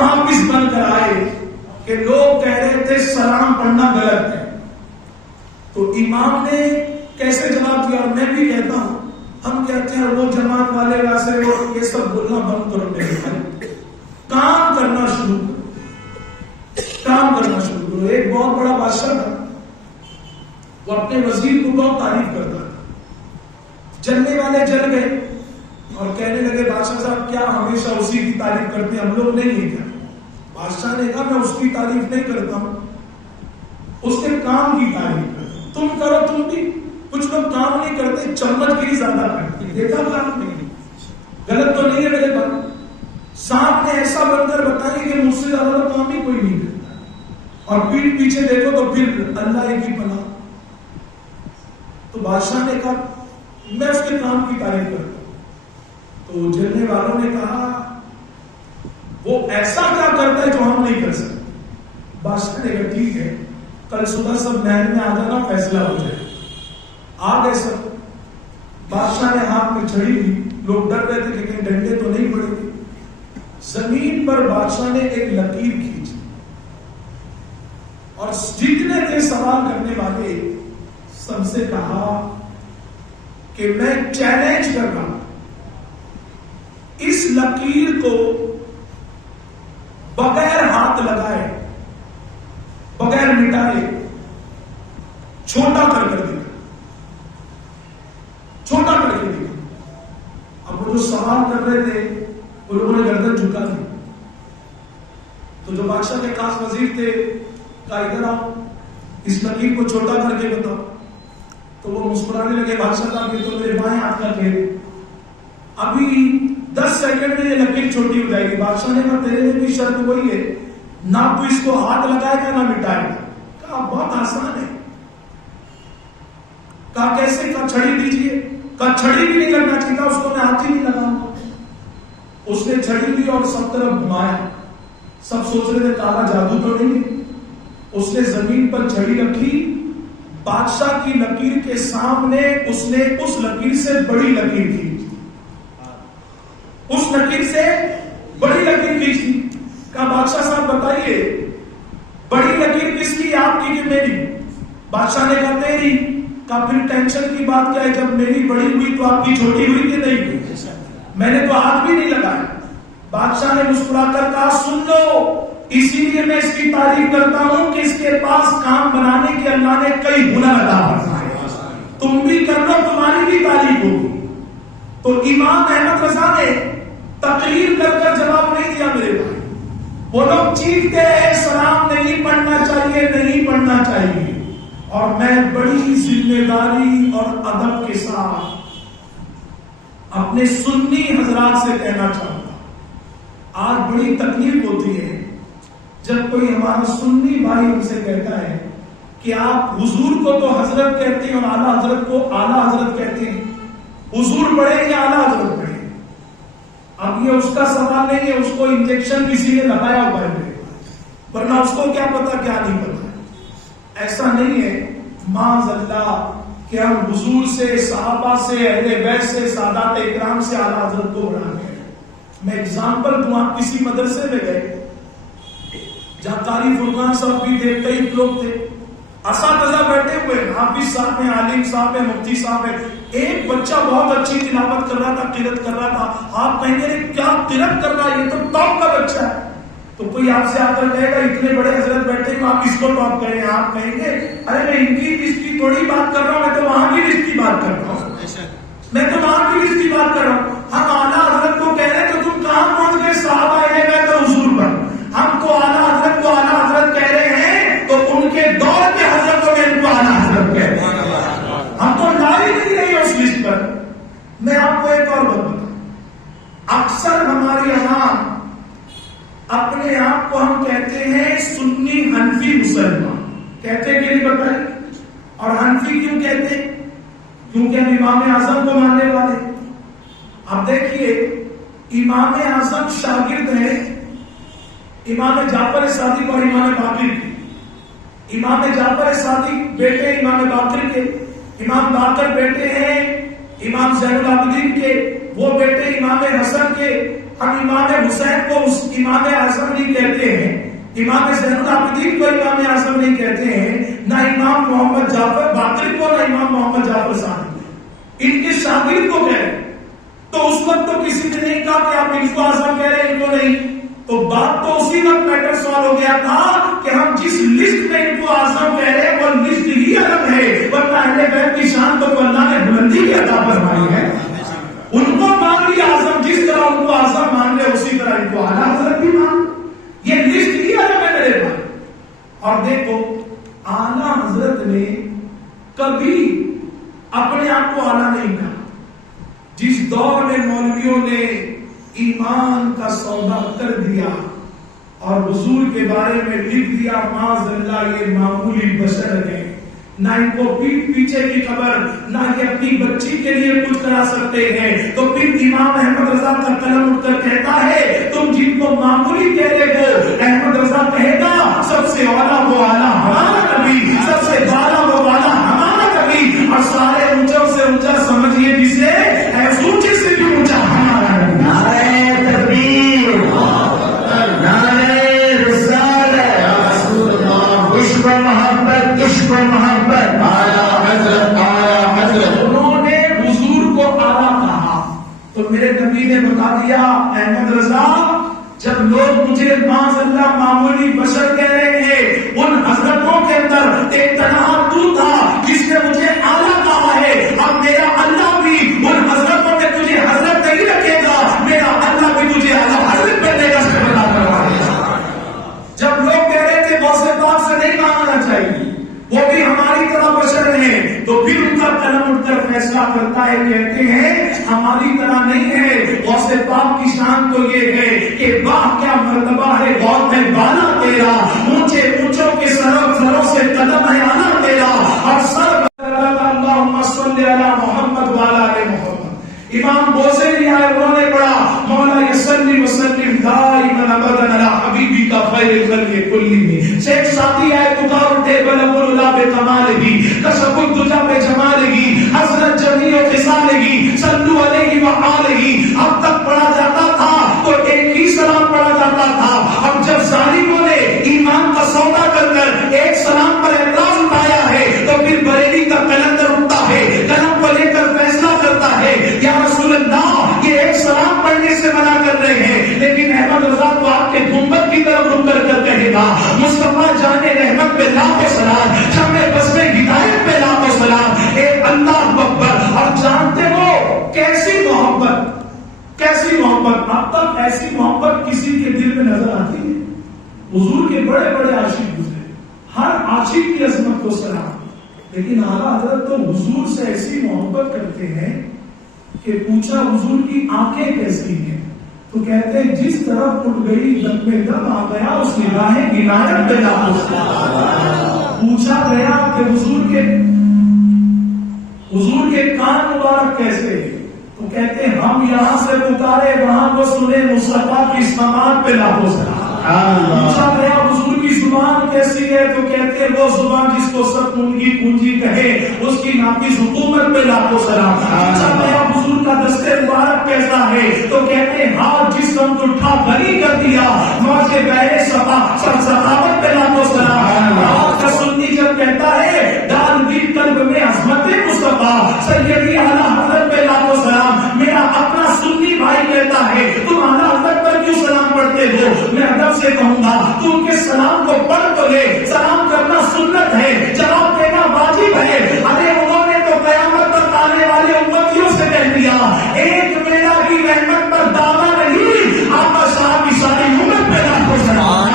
حافظ بن کر آئے کہ لوگ کہہ رہے تھے سلام پڑھنا غلط ہے، تو امام نے کیسے جواب دیا؟ اور میں بھی کہتا ہوں، ہم کہتے ہیں وہ جماعت والے ویسے وہ یہ سب بولنا بند کرو، میرے بھائی کام کرنا شروع کرو، کام کرنا شروع کرو۔ ایک بہت بڑا بادشاہ تھا، وہ اپنے وزیر کو بہت تعریف کرتا تھا، جلنے والے جل گئے اور کہنے لگے بادشاہ صاحب کیا ہمیشہ اسی کی تعریف کرتے ہیں، ہم لوگ نہیں ہیں کیا؟ بادشاہ نے کہا میں اس کی تعریف نہیں کرتا ہوں، اس کے کام کی تعریف کرتا ہوں، تم کرو، تم بھی کچھ لوگ کام نہیں کرتے، چمچ گیری زیادہ کرتے، دیکھا کام نہیں، غلط تو نہیں ہے میرے بات، سانپ نے ایسا بن کر بتایا کہ مجھ سے زیادہ تو کام ہی کوئی نہیں کرتا، اور پیٹ پیچھے دیکھو تو پھر اللہ ایک ہی پناہ۔ تو بادشاہ نے کہا میں اس کے کام کی تعریف کرتا ہوں، تو جلنے والوں نے کہا وہ ایسا کیا کرتا ہے جو ہم نہیں کر سکتے؟ بادشاہ نے کہا ٹھیک ہے، کل صبح سب محل میں آ جانا، فیصلہ ہو جائے۔ آ گئے سب، بادشاہ نے ہاتھ میں چھڑی لی، لوگ ڈر رہے تھے کہ کہیں ڈنڈے تو نہیں پڑے گے۔ زمین پر بادشاہ نے ایک لکیر کھینچی اور جتنے تھے سوال کرنے والے سب سے کہا کہ میں چیلنج کر رہا ہوں، اس لکیر کو بغیر ہاتھ لگائے، بغیر مٹائے چھوٹا کر دیا، چھوٹا کر کے دیا۔ اب وہ جو سوال کر رہے تھے وہ لوگوں نے گردن جھکا دی، تو جو بادشاہ کے خاص وزیر تھے کہا ادھر آؤ، اس لکیر کو چھوٹا کر کے بتاؤ۔ تو وہ مسکرانے لگے، بادشاہ صاحب یہ تو میرے بائیں ہاتھ کا کھیل ہے، ابھی 10 سیکنڈ میں یہ لکیر چھوٹی ہو جائے گی۔ بادشاہ نے کہا تیرے لیے بھی شرط وہی ہے، نہ تو اس کو ہاتھ لگائے گا نہ مٹائے گا۔ کہا بہت آسان ہے۔ کہا کیسے؟ کہا چھڑی دیجیے۔ کہا چھڑی بھی نہیں لگنا چاہیے، اس کو میں ہاتھ ہی نہیں لگاؤں گا۔ اس نے چھڑی لی اور سب طرف گھمایا، سب سوچ رہے تھے کالا جادو تو نہیں ہے۔ اس نے زمین پر چھڑی رکھی، بادشاہ کی لکیر کے سامنے اس نے اس لکیر سے بڑی لکیر کھینچی، اس لکیر سے بڑی لکیر کھینچی۔ کہا بادشاہ صاحب بتائیے بڑی لکیر کس کی، آپ کی کہ میری؟ بادشاہ نے کہا میری۔ کہا پھر ٹینشن کی بات کیا ہے، جب میری بڑی ہوئی تو آپ کی چھوٹی ہوئی کہ نہیں ہوئی؟ میں نے تو ہاتھ بھی نہیں لگایا۔ بادشاہ نے مسکرا کر کہا سن لو، اسی لیے میں اس کی تعریف کرتا ہوں کہ اس کے پاس کام بنانے کے اللہ نے کئی ہنر عطا فرمائے، تم بھی کر لو، تمہاری بھی تعریف ہوگی۔ تو امام احمد رضا نے تقریر کر کر جواب نہیں دیا میرے بھائی، وہ لوگ چیختے ہیں سلام نہیں پڑھنا چاہیے، نہیں پڑھنا چاہیے۔ اور میں بڑی ذمہ داری اور ادب کے ساتھ اپنے سنی حضرات سے کہنا چاہوں گا، آج بڑی تکلیف ہوتی ہے جب کوئی ہمارا سنی بھائی ہم سے کہتا ہے کہ آپ حضور کو تو حضرت کہتے ہیں اور اعلیٰ حضرت کو اعلیٰ حضرت کہتے ہیں، حضور پڑھیں یا اعلیٰ حضرت پڑھیں؟ اب یہ اس کا سوال نہیں ہے، اس کو انجیکشن کسی نے لگایا ہوا ہے، ورنہ اس کو کیا پتا کیا نہیں پتا۔ ایسا نہیں ہے معاذ اللہ کہ ہم حضور سے، صحابہ سے، اہل بیت سے، سادات اکرام سے اعلیٰ حضرت کو بڑھاتے ہیں۔ میں اگزامپل دوں، آپ کسی مدرسے میں گئے جہاں قاری فرقان صاحب بھی تھے، کئی لوگ تھے، اساتذہ بیٹھے ہوئے، حافظ صاحب ہیں، عالم صاحب ہیں، مفتی صاحب ہیں، ایک بچہ بہت اچھی تلاوت کر رہا تھا، قرات کر رہا تھا، آپ کہیں گے کیا قرات کر رہا ہے، یہ تو ٹاپ کا بچہ ہے۔ تو کوئی آپ سے آ کر کہے گا اتنے بڑے حضرت بیٹھے ہیں آپ اس کو ٹاپ کریں، آپ کہیں گے ارے میں ان کی لسٹ کی تھوڑی بات کر رہا ہوں، میں تو وہاں کی لسٹ کی بات کر رہا ہوں، میں تو وہاں کی لسٹ کی بات کر رہا ہوں۔ ہم اعلیٰ حضرت کو کہہ رہے ہیں تو تم کہاں پہنچ گئے صحابہ اہل بیت اور حضور پر؟ ہم کو اعلیٰ حضرت کو اعلیٰ حضرت کہہ رہے ہیں تو ان کے دور کے حضرتوں میں ان کو اعلیٰ حضرت کہتے ہیں، ہم تو لا ہی نہیں رہے اس لسٹ پر۔ میں آپ کو ایک اور بات بتاؤں، اکثر ہمارے یہاں اپنے آپ کو ہم کہتے ہیں سنی حنفی مسلمان، کہتے ہیں کہ نہیں بتائیں؟ اور حنفی کیوں کہتے ہیں؟ کیونکہ ہم امام اعظم کو ماننے والے۔ اب دیکھیے امام اعظم شاگرد ہیں امام جعفر صادق اور امام باقر کے، امام جعفر صادق بیٹے امام باقر کے، امام باقر بیٹے ہیں امام زین العابدین کے، وہ بیٹے امام حسن کے، ہم امام حسین کو اس امام اعظم نہیں کہتے ہیں، امام زین العابدین کو امام اعظم نہیں کہتے ہیں، نہ امام محمد جعفر باقر کو، نہ امام محمد جعفر ثانی، ان کے شاگرد کو کہہ رہے ہیں۔ تو اس وقت تو کسی نے نہیں کہا کہ آپ ان کو اعظم کہہ رہے ہیں، ان کو نہیں۔ تو بات تو اسی وقت میٹر سوال ہو گیا تھا کہ ہم جس لسٹ میں ان کو اعظم کہہ رہے ہیں وہ لسٹ ہی الگ ہے، ورنہ اہل بیت کی شان کو اللہ نے بلندی کی عطا فرمائی ہے۔ ان کو مان لیا اعظم، جس طرح ان کو اعظم مان لیا اسی طرح ان کو اعلیٰ حضرت بھی مان، یہ لسٹ ہی الگ ہے میرے بھائی۔ اور دیکھو اعلیٰ حضرت نے کبھی اپنے آپ کو اعلیٰ نہیں کہا۔ جس دور میں مولویوں نے ایمان کا سودا کر دیا اور حضور کے بارے میں لکھ دیا معاذ اللہ یہ معمولی بشر ہے، نہ ان کو پیٹ پیچھے کی خبر، نہ یہ اپنی بچی کے لیے کچھ کرا سکتے ہیں، تو پھر امام احمد رضا کا قلم اٹھ کر کہتا ہے تم جن کو معمولی کہتے ہو، احمد رضا کہے گا سب سے اعلیٰ وہ اعلیٰ ہمارا نبی، سب سے بالا وہ بالا ہمارا نبی، اور سارے اونچوں سے اونچا سمجھیے جسے اونچے سے بھی اونچا ہمارا نبی۔ نعرہ تکبیر، نعرہ رسالت، عشق و محبت، عشق و محبت، اعلیٰ حضرت، اعلیٰ حضرت۔ انہوں نے حضور کو اعلیٰ کہا تو میرے نبی نے بتا دیا احمد رضا جب لوگ مجھے معاذ اللہ معمولی بشر کہہ رہے ہیں، ان حضرتوں کے اندر ایک تنہا تو تھا جس نے مجھے اعلیٰ کہا ہے، اب میرا اللہ بھی ان حضرتوں میں تجھے حضرت نہیں رکھے گا، میرا اللہ بھی تجھے اعلیٰ حضرت کرنے کا سبب کروا دے گا۔ جب لوگ کہہ رہے تھے غوث پاک سے نہیں مانگنا چاہیے، وہ بھی ہماری طرح بشر ہیں، تو پھر ان کا قلم اٹھ کر فیصلہ کرتا ہے، کہتے ہیں ہماری طرح نہیں ہے، غوث پاک کی شان تو یہ ہے کہ واہ کیا مرتبہ ہے، بہت ہے بالا تیرا، اونچے اونچوں کے سروں سے قدم ہے آنا تیرا، اور سر اللہم صلی علی محمد وعلی آل محمد۔ امام بوزیری آئے، انہوں نے پڑھا مولا یصلی وسلم دائما ابدا علی حبیبک خیر الخلق کلہم۔ شیخ ساتھی آئے، پکار اٹھے بلغ العلا بکمالہ، کشف الدجی بجمالہ، حضرت جمیع خصالہ، صلوا علیہ وآلہ۔ اب تک پڑھا جاتا تھا تو ایک ہی سلام پڑھا جاتا تھا، اب جب ظالموں نے ایمان کا سودا کر کر ایک سلام پر اعتراض اٹھایا ہے تو پھر بریلی کا کلندر اٹھتا ہے، قلم کو لے کر فیصلہ کرتا ہے، یا رسول اللہ یہ ایک سلام پڑھنے سے منع کر رہے ہیں، لیکن احمد رضا کو آپ کے گنبد کی طرف رک کر کہے گا مصطفیٰ جان رحمت پہ لاکھوں سلام، شمع بس میں ہدایت پہ لاکھوں سلام، اے اللہ اکبر۔ اور جانتے ہو کیسی محبت، کیسی محبت، اب تک ایسی محبت کسی کے دل میں نظر آتی ہے؟ حضور کے بڑے بڑے عاشق گزرے، ہر عاشق کی عظمت کو سلام، لیکن اعلیٰ حضرت تو حضور سے ایسی محبت کرتے ہیں کہ پوچھا حضور کی آنکھیں کیسی ہیں تو کہتے ہیں جس طرف اٹھ گئی دم میں دم آ گیا اس نگاہ عنایت پہ لاکھوں سلام۔ پوچھا گیا کہ حضور کے کان مبارک کیسے ہیں تو کہتے ہیں ہم یہاں سے پکارے وہاں کو سنے مصطفیٰ کی سماعت پہ لاکھوں سلام۔ پوچھا گیا حضور کی زبان کیسی ہے تو کہتے ہیں وہ زبان جس کو سب کنگی کنجی کہے اس کی نافذ حکومت پہ لاکھوں سلام۔ پوچھا گیا حضور کا دستے مبارک کیسا ہے تو کہتے ہیں ہاتھ جس سمت اٹھا بھری کر دیا موج بحر صفا سب سخاوت پہ لاکھوں سلام۔ آپ کا سنی جب کہتا ہے ڈال دی قلب میں عظمت مصطفیٰ سیدی اعلیٰ حضرت پہ لاکھوں سلام، میرا اپنا سنی بھائی کہتا ہے تم اعلیٰ حضرت پر کیوں سلام پڑھتے ہو؟ میں ادب سے کہوں گا تو ان کے سلام کو پڑھ تو لے، سلام کرنا سنت ہے، جواب دینا واجب ہے۔ ارے انہوں نے تو قیامت تک آنے والے امتیوں سے کہہ دیا ایک میرا بھی رحمت پر دعویٰ نہیں، آقا صاحب کی ساری امت پہ لاکھوں سلام۔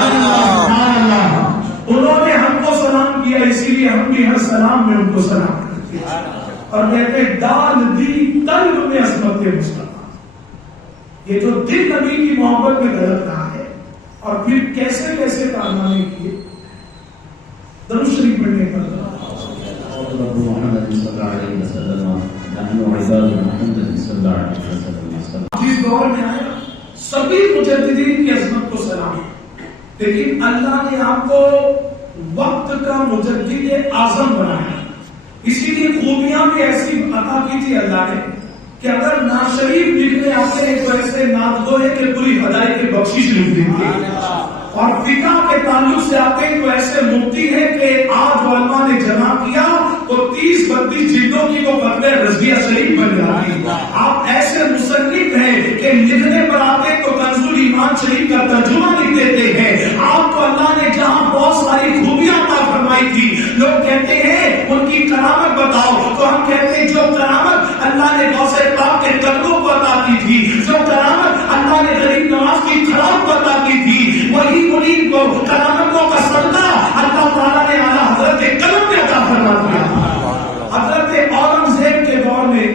انہوں نے ہم کو سلام کیا، اسی لیے ہم بھی ہر سلام میں ان کو سلام کرتے ہیں اور کہتے ہیں ڈال دی قلب میں عظمت مصطفیٰ۔ یہ جو دل نبی کی محبت میں دھڑک رہا ہے اور پھر کیسے کیسے کارنامے کیے، درود شریف پڑھنے پر جس دور میں آیا سبھی مجددین کی عظمت کو سلام، لیکن اللہ نے آپ کو وقت کا مجدد اعظم بنایا، اسی لیے خوبیاں بھی ایسی عطا کی تھی اللہ نے کہ اگر نعت شریف لکھنے آتے ہیں تو ایسے نعت گو ہے کہ پوری ہدایت کی بخشش لکھ دیں گے، اور فقہ کے تعلق سے آتے ہیں تو ایسے مفتی ہے کہ آج علماء نے جمع کیا تو 30-32 جلدوں کی وہ فتوی رضویہ شریف بن جاتی ہے۔ آپ ایسے مصنف ہیں کہ لکھنے پر آتے تو کنز الایمان شریف کا ترجمہ لکھ دیتے ہیں۔ آپ کو اللہ نے جہاں بہت ساری خوبیاں عطا فرمائی تھی، لوگ کہتے ہیں ان کی کرامت بتاؤ، تو ہم کہتے ہیں جو کرامت اللہ نے غوث پاک کے قدموں کو عطا کی تھی، جو کرامت اللہ نے غریب نواز کی کھڑاؤ کو عطا کی تھی، وہی انہیں کو کرامتوں کا صدقہ اللہ تعالیٰ نے اعلیٰ حضرت کے قلم میں عطا فرما دیا۔ حضرت اورنگزیب کے دور میں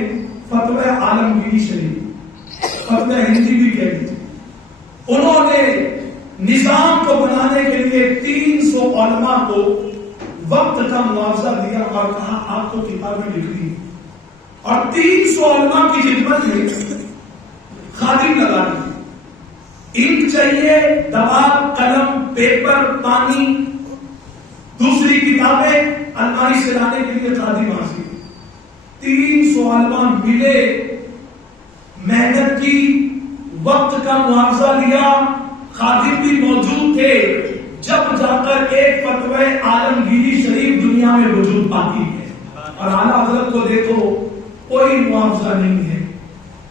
فتوی عالمگیری شریف، فتوی ہندی بھی کہتی تھی، انہوں نے نظام کو بنانے کے لیے 300 علماء کو وقت کا معاوضہ دیا اور کہا آپ کو کتابیں لکھنی، اور 300 علماء کی خدمت میں خادم لگا دی، انک چاہیے، دوا، قلم، پیپر، پانی، دوسری کتابیں الماری سے لانے کے لیے خادم حاضر۔ 300 علماء ملے، محنت کی، وقت کا معاوضہ لیا، خادم بھی موجود تھے، جب جا کر ایک فتوی عالمگیری شریف دنیا میں وجود پاتی ہے۔ اور اعلیٰ حضرت کو دیکھو، کوئی معاوضہ نہیں ہے۔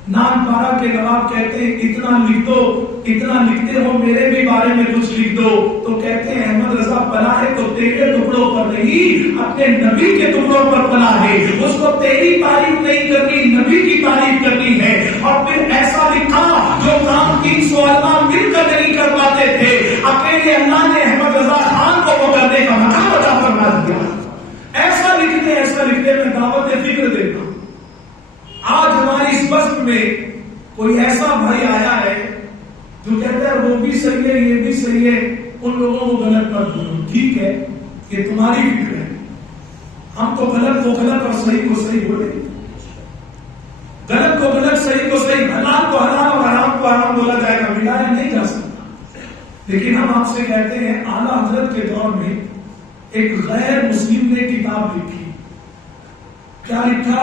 نام پارا کے نواب کہتے ہیں اتنا لکھ دو، اتنا لکھتے ہو میرے بھی بارے میں کچھ لکھ دو، تو کہتے ہیں احمد رضا پلا ہے تو تیرے ٹکڑوں پر نہیں، اپنے نبی کے ٹکڑوں پر پلا ہے، اس کو تیری تعریف نہیں کرنی، نبی کی تعریف کرنی ہے۔ اور پھر ایسا لکھا جو کام 300 علماء مل کر نہیں کر پاتے تھے، اکیلے اللہ نے احمد رضا خان کو وہ کرنے کا مقام عطا فرما دیا۔ ایسا لکھتے میں دعوت فکر دیتا ہوں۔ آج ہماری اس بست میں کوئی ایسا بھائی آیا ہے جو کہتا ہے وہ بھی صحیح ہے، یہ بھی صحیح ہے، ان لوگوں کو غلط مت بولو، ٹھیک ہے یہ تمہاری فکر ہے، ہم تو غلط کو غلط اور صحیح کو صحیح بولے، غلط کو غلط، صحیح کو صحیح، حلال کو حلال اور حرام کو حرام بولا جائے گا، ملایا نہیں جا سکتا۔ لیکن ہم آپ سے کہتے ہیں اعلیٰ حضرت کے دور میں ایک غیر مسلم نے کتاب لکھی، کیا لکھا؟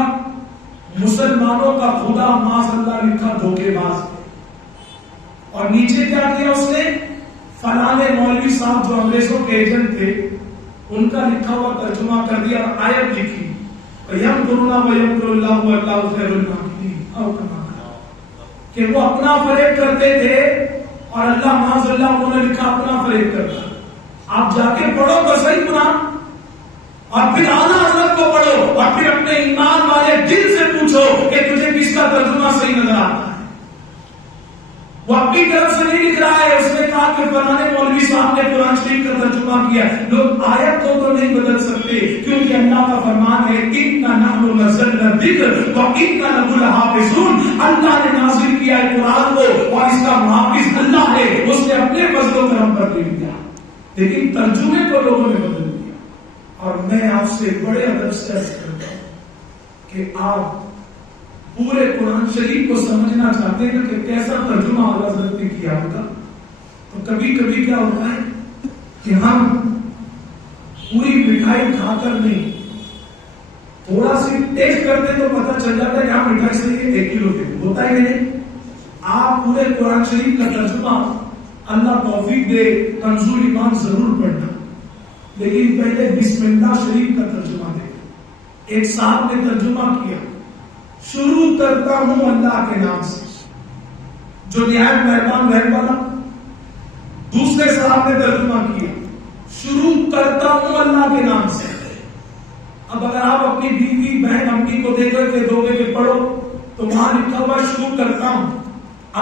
مسلمانوں کا خدا معاذ اللہ لکھا دھوکے باز، اور نیچے کیا کیا اس نے؟ فلاں مولوی صاحب جو انگریزوں کے ایجنٹ تھے ان کا لکھا ہوا ترجمہ کر دیا اور آیت لکھی وَيَمْكُرُونَ وَيَمْكُرُ اللَّهُ وَاللَّهُ خَيْرُ الْمَاكِرِينَ، کہ وہ اپنا فریب کرتے تھے اور اللہ معاذ اللہ انہوں نے لکھا اپنا فریب کرتا۔ آپ جا کے پڑھو تو صحیح قرآن، اور پھر اعلیٰ حضرت کو پڑھو، اور پھر اپنے ایمان والے دل سے پوچھو کہ تجھے کس کا ترجمہ صحیح نظر آتا ہے۔ وہ اپنی طرف سے نہیں لکھ رہا ہے، اس نے کہا کہ فلاں مولوی صاحب نے قرآن شریف کا ترجمہ کیا، لوگ آیت کو تو نہیں بدل سکتے کیونکہ اللہ کا فرمان ہے اِنَّا نَحْنُ نَزَّلْنَا الذِّكْرَ وَإِنَّا لَهُ لَحَافِظُونَ، اللہ نے نازل کیا ہے قرآن کو اور اس کا محافظ اللہ ہے، اس نے اپنے فضل و کرم پر لکھ دیا، لیکن ترجمے کو لوگوں نے بدل دیا۔ اور میں آپ سے بڑے ادب سے عرض کرتا ہوں کہ آپ پورے قرآن شریف کو سمجھنا چاہتے ہیں کہ کیسا ترجمہ اعلیٰ حضرت نے کیا ہوگا، تو کبھی کبھی کیا ہوتا ہے کہ ہم پوری مٹھائی کھا کر نہیں، تھوڑا سی ٹیسٹ کرتے تو پتہ چل جاتا ہے کہ ہاں مٹھائی سے یہ 1 کلو کے ہوتا ہے کہ نہیں۔ آپ پورے قرآن شریف کا ترجمہ اللہ توفیق دے کنز الایمان ضرور پڑھنا، لیکن پہلے بسم اللہ شریف کا ترجمہ دے۔ ایک صاحب نے ترجمہ کیا شروع کرتا ہوں اللہ کے نام سے جو نہایت مہربان رحم والا۔ دوسرے صاحب نے ترجمہ کیا شروع کرتا ہوں اللہ کے نام سے۔ اب اگر آپ اپنی بیوی بہن امی کو دے کر کے دو گے کہ پڑھو تو وہاں لکھا ہوا شروع کرتا ہوں،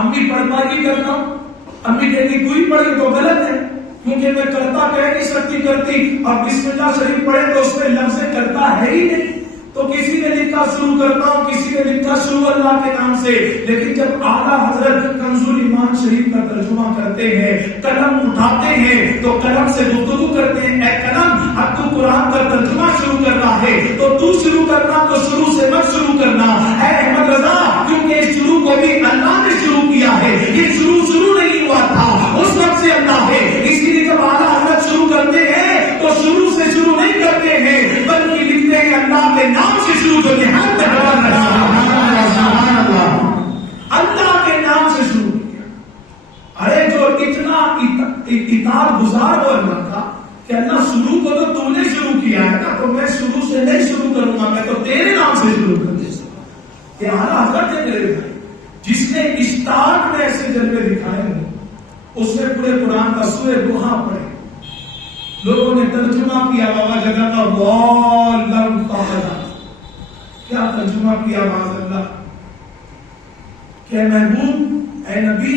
امی پڑھ پائے گی کرتا ہوں، امی کہتی تو ہی پڑھی تو غلط ہے کیونکہ میں کرتا کہہ نہیں سکتی کرتی، اور بسم اللہ شریف پڑھے تو اس میں لفظ کرتا ہے ہی نہیں، تو کسی نے لکھا شروع کرتا ہوں، کسی نے لکھا شروع اللہ کے نام سے۔ لیکن جب اعلیٰ حضرت کنز الایمان شریف کا ترجمہ کرتے ہیں، قلم اٹھاتے ہیں تو قلم سے گفتگو کرتے ہیں، اے قلم اب تو قرآن کا ترجمہ شروع کر رہا ہے تو تو شروع کرنا، تو شروع سے مت شروع کرنا، اے احمد رضا کیونکہ اس شروع کو بھی اللہ نے شروع کیا ہے، یہ شروع نہیں ہوا تھا، اس وقت سے اللہ ہے۔ اسی لیے جب اعلیٰ حضرت شروع کرتے ہیں تو شروع سے شروع نہیں کرتے ہیں بلکہ لکھتے ہیں اللہ کے نام سے شروع، جو نہایت اطاعت گزار ہو اللہ کا کہ اللہ شروع کو تو نے شروع کیا ہے نا، تو میں شروع سے نہیں شروع کروں گا، میں تو تیرے نام سے شروع کروں گا. کہ اعلیٰ حضرت ہے میرے بھائی، جس نے اسٹارٹ میں ایسے جلوے دکھائے ہیں، اس نے پورے قرآن کا سورہ دوحہ پڑھے. لوگوں نے ترجمہ کیا بابا جگہ کا واللہ تعالی، کیا ترجمہ کیا معاذ اللہ کہ محبوب اے نبی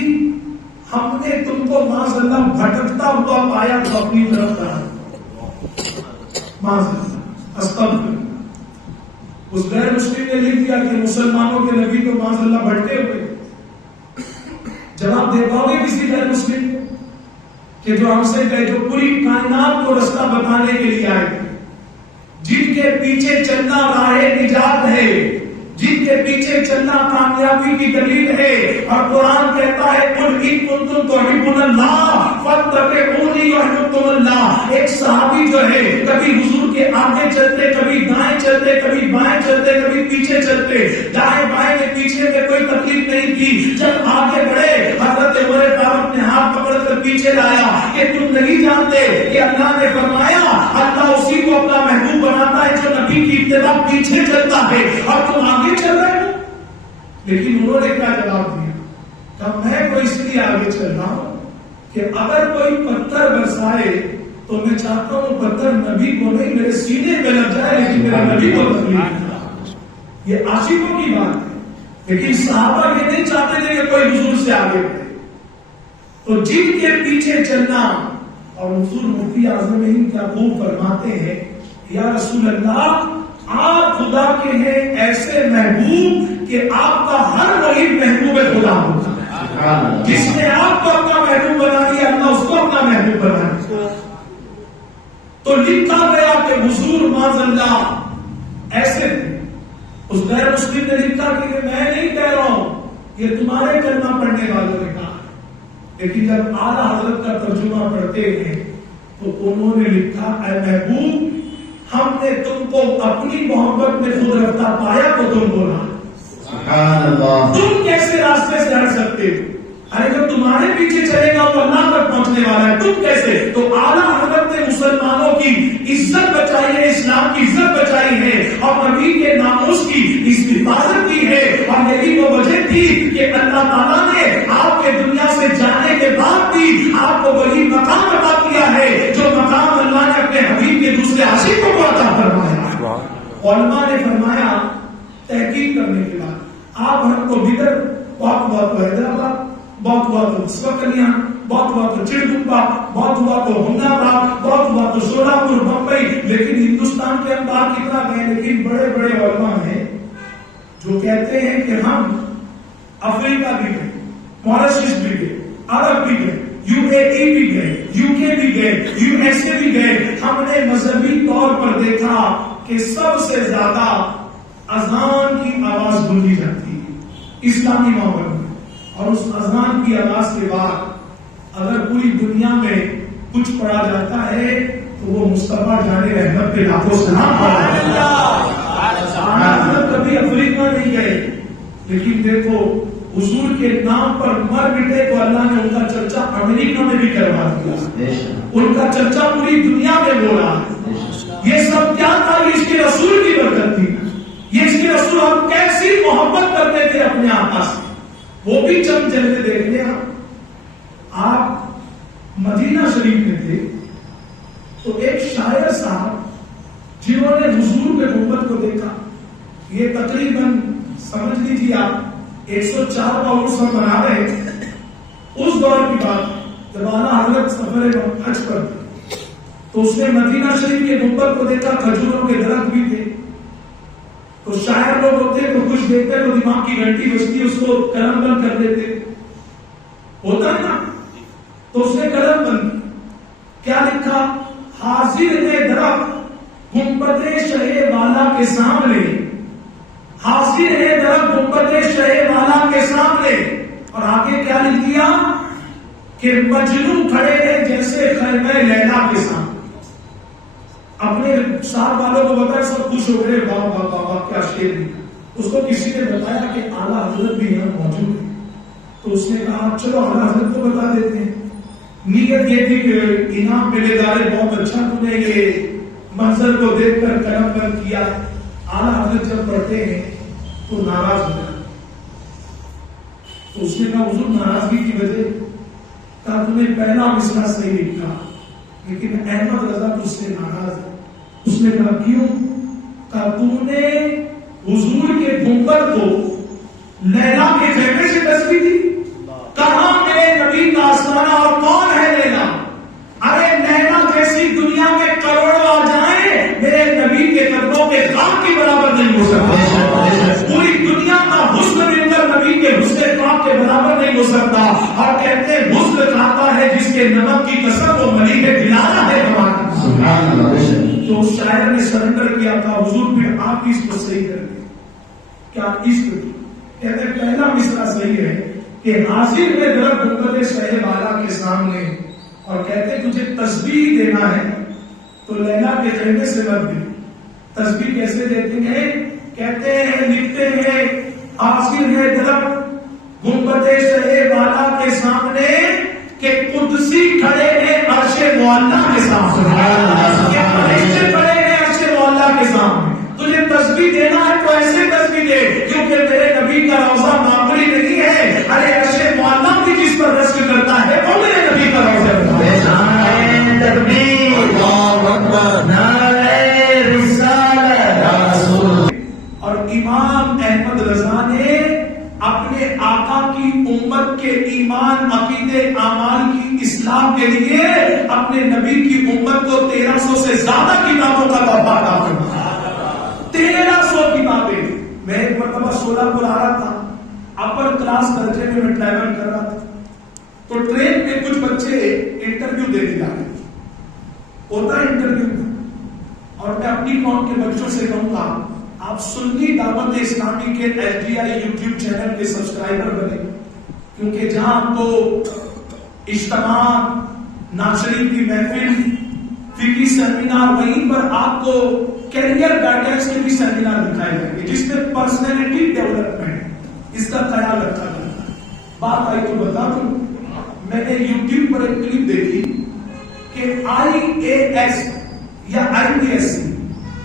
ہم نے تم کو معاذ اللہ بھٹکتا ہوا پایا تو اپنی طرف کرا معاذ اللہ استغفر. اس غیر مسلم نے لکھ دیا کہ مسلمانوں کے نبی تو معاذ اللہ بھٹکے ہوئے. جواب دے پاؤ گے کسی غیر مسلم کہ جو ہم سے گئے، جو پوری کائنات کو رستہ بتانے کے لیے آئے تھے، جن کے پیچھے چلنا راہ نجات ہے، جن کے پیچھے چلنا کامیابی کی دلیل ہے. اور قرآن کہتا ہے قل ان کنتم تحبون اللہ فاتبعونی یحببکم اللہ. ایک صحابی جو ہے کبھی حضور کے آگے چلتے، کبھی دائیں چلتے، کبھی بائیں چلتے، کبھی پیچھے چلتے. دائیں بائیں میں پیچھے میں کوئی تکلیف نہیں کی. جب آگے بڑھے حضرت عمر فاروق نے ہاتھ پکڑ کر پیچھے لایا کہ تم نہیں جانتے کہ اللہ نے فرمایا اللہ اسی کو اپنا محبوب بناتا ہے جو نبی کی اتباع پیچھے چلتا ہے، اور تم آگے چل رہے ہو. لیکن انہوں نے کیا جواب دیا کہ میں تو اس لیے آگے چل رہا ہوں کہ اگر کوئی پتھر برسائے تو میں چاہتا ہوں پتھر نبی کو نہیں میرے سینے پہ لگ جائے، لیکن میرے نبی کو تکلیف نہ. یہ عاشقوں کی بات ہے. لیکن صحابہ یہ نہیں چاہتے تھے کہ کوئی حضور سے آگے بڑھے. تو جن کے پیچھے چلنا، اور حضور مفتی اعظم ہند کیا خوب فرماتے ہیں یا رسول اللہ آپ خدا کے ہیں ایسے محبوب کہ آپ کا ہر وہی محبوب خدا ہوگا. جس نے آپ کو اپنا محبوب بنا دیا اللہ اس کو اپنا محبوب بنا دیا. تو لکھا گیا کہ حضور معاذ اللہ ایسے تھے. اس غیر مسلم نے لکھا کہ میں نہیں کہہ رہا ہوں، یہ تمہارے کلمہ پڑھنے والوں نے کہا. لیکن جب اعلیٰ حضرت کا ترجمہ پڑھتے ہیں تو انہوں نے لکھا اے محبوب ہم نے تم کو اپنی محبت میں خود رفتہ پایا تو تم بولا سبحان اللہ. تم کیسے راستے سے ہٹ سکتے ہو؟ ارے جب تمہارے پیچھے چلے گا وہ اللہ تک پہنچنے والا ہے، تم کیسے؟ تو اعلیٰ حضرت نے مسلمانوں کی عزت بچائی ہے، اسلام کی عزت بچائی ہے، اور نبی کے ناموس کی حفاظت کی ہے. اور یہی وہ وجہ تھی کہ اللہ تعالیٰ نے آپ کے دنیا سے جانے کے بعد بھی آپ کو وہی مقام عطا کیا ہے جو مقام اللہ نے اپنے حبیب کے دوسرے عاشقوں کو عطا فرمایا. علماء نے فرمایا تحقیق کرنے کے بعد آپ ہم کو بدر بہت ہوا تو حیدرآباد، بہت ہوا تو مسکلیاں، بہت ہوا تو چڑگپا، بہت ہوا تو ہمناباد، بہت ہوا تو شولاپور، بمبئی. لیکن ہندوستان کے ہم باہر کتنا گئے. لیکن بڑے بڑے علماء ہیں جو کہتے ہیں کہ ہم افریقہ بھی گئے، ماریشس بھی گئے، عرب بھی گئے، UAE بھی گئے، UK بھی گئے، USA بھی گئے. ہم نے مذہبی طور پر دیکھا کہ سب سے زیادہ اذان کی آواز گونجی جاتی ہے اسلامی ماحول میں. اور اس اذان کی آواز کے بعد اگر پوری دنیا میں کچھ پڑھا جاتا ہے تو وہ مصطفیٰ جان رحمت کے لاکھوں سلام پڑھا جاتا ہے. کبھی افریقہ نہیں گئے، لیکن دیکھو حضور کے نام پر مر مٹے تو اللہ نے ان کا چرچا امریکہ میں بھی کروا دیا، ان کا چرچا پوری دنیا میں ہو رہا ہے. یہ سب کیا تھا؟ یہ اس کے رسول کی برکت تھی. یہ اس کے رسول ہم کیسی محبت کرتے تھے اپنے آقا سے. وہ بھی چند جلوے دیکھ لیں. آپ مدینہ شریف میں تھے تو ایک شاعر صاحب جنہوں نے حضور کے گنبد کو دیکھا، یہ تقریباً سمجھ لیجیے آپ 104 کا عرس ہم منا رہے ہیں. اس دور کی بات جب اعلیٰ حضرت سفر حج پر تھے تو اس نے مدینہ شریف کے گنبد کو دیکھا، کھجوروں کے درخت بھی تھے. تو شاعر لوگ ہوتے تو کچھ دیکھتے تو دماغ کی گھنٹی بجتی، اس کو قلم بند کر دیتے، ہوتا ہے نا. تو اس نے قلم بند کیا لکھا؟ حاضر ہے درخت گنبد شہ والا کے سامنے، حاضر ہے درخت گنبد شہ والا کے سامنے. اور آگے کیا لکھ دیا کہ مجنون کھڑے ہیں جیسے خیمہ لیلا کے سامنے. اپنے ساتھ والوں کو بتایا، سب خوش ہو گئے، واہ واہ واہ واہ کیا شعر لکھا. اس کو کسی نے بتایا کہ اعلیٰ حضرت بھی یہاں موجود ہے. تو اس نے کہا چلو اعلیٰ حضرت کو بتا دیتے ہیں. نیت یہ تھی کہ انعام ملے گا، بہت اچھا تم نے یہ منظر کو دیکھ کر قلم بند کیا. اعلیٰ حضرت جب پڑھتے ہیں تو ناراض ہو گیا. تو اس نے کہا حضور ناراضگی کی وجہ؟ کہا تم نے پہلا مصرع صحیح لکھا لیکن احمد رضا تجھ سے ناراض ہے. اس نے کہا کیوں؟ کہا تم نے حضور کے گنبد کو لیلا کے خیمے سے تسبیح دی. کہاں میرے نبی کا آسمانہ اور کون ہے لیلا؟ ارے لیلا جیسی دنیا میں کروڑوں آ جائیں میرے نبی کے قدموں کے غم کی برابر نہیں ہو سکتا. پوری دنیا کا حسن مل کر نبی کے حسن پاک کے برابر نہیں ہو سکتا. اور کہتے ہیں حسن کھاتا ہے جس کے نمک کی قسم وہ ملی ہے دلانا ہے ہمارا. تو اس شاعر نے سرنڈر کیا تھا حضور پھر آپ اس کو صحیح کر دیں. کیا اس کو کہتے ہیں پہلا مصرع صحیح ہے کہ حاضر میں درخت گنبد شہ بالا کے سامنے اور کہتے تجھے تسبیح دینا ہے تو لیلا کے خیمے سے مت دے. تسبیح کیسے دیتے ہیں؟ کہتے ہیں لکھتے ہیں حاضر ہے درخت گنبد شہ بالا کے سامنے کہ قدسی کھڑے ہیں عرش معلا کے سامنے، کہ فرشتے کھڑے ہیں عرش معلا کے سامنے. تجھے تسبیح دینا ہے تو ایسے تسبیح دے کیونکہ میرے نبی کا روضہ معمولی نہیں ہے. ارے عرش معلا بھی جس پر رشک کرتا ہے وہ میرے نبی کا روضہ ہے. اور امام احمد رضا نے اپنے آقا کی امت کے ایمان عقیدے اعمال کی اصلاح کے لیے اپنے نبی کی امت کو 1300 سے زیادہ کتابوں کا تحفہ عطا فرمایا. 1300 کتابیں. میں ایک مرتبہ سولہ پور آ رہا تھا، اپر کلاس درجے میں ٹریول کر رہا تھا تو ٹرین میں کچھ بچے انٹرویو دینے جا رہے تھے. ہوتا ہے انٹرویو اور میں اپنی قوم کے بچوں سے کہوں گا آپ سنی دعوت اسلامی کے SDI یوٹیوب چینل کے سبسکرائبر بنے کیونکہ جہاں آپ کو اجتماع، ناظرین کی محفل، فقہی سیمینار، وہیں پر آپ کو کیریئر گائیڈنس کے بھی سیمینار دکھائے جائیں گے جس میں پرسنالٹی ڈیولپمنٹ اس کا خیال رکھا جاتا ہے. بات آئی تو بتا دوں، میں نے یوٹیوب پر ایک کلپ دیکھی کہ IAS یا IPSC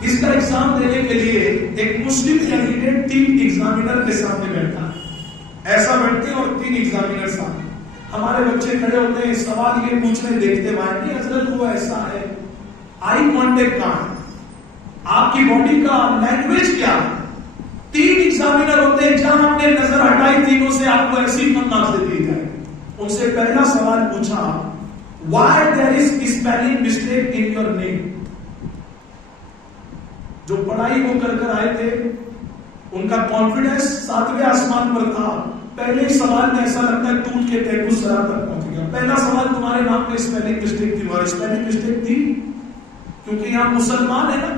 اس کا ایگزام دینے کے لیے ایک مسلم کینڈیڈیٹ 3 ایگزامینر کے سامنے بیٹھا ہے. ایسا بیٹھتے ہیں اور 3 ایگزامینر سامنے. ہمارے بچے کھڑے ہوتے ہیں، سوال یہ پوچھنے دیکھتے ہوئے نہیں حضرت وہ ایسا ہے، آئی کانٹیکٹ کہاں ہے، آپ کی باڈی کا لینگویج کیا ہے. 3 ایگزامینر ہوتے ہیں، جہاں آپ نے نظر ہٹائی تینوں سے آپ کو ایسی کم مارکس دے دیے جائے. ان سے پہلا سوال پوچھا why there is spelling mistake in your name. جو پڑھائی وہ کر کر آئے تھے ان کا کانفیڈنس 7ویں آسمان پر تھا. پہلے ہی سوال میں ایسا لگتا ہے ٹوٹ کے تحفظ سرا تک پہنچ گیا. پہلا سوال تمہارے نام میں اسپیلنگ مسٹیک تھی، اور اسپیلنگ مسٹیک تھی کیونکہ یہاں مسلمان ہے نا،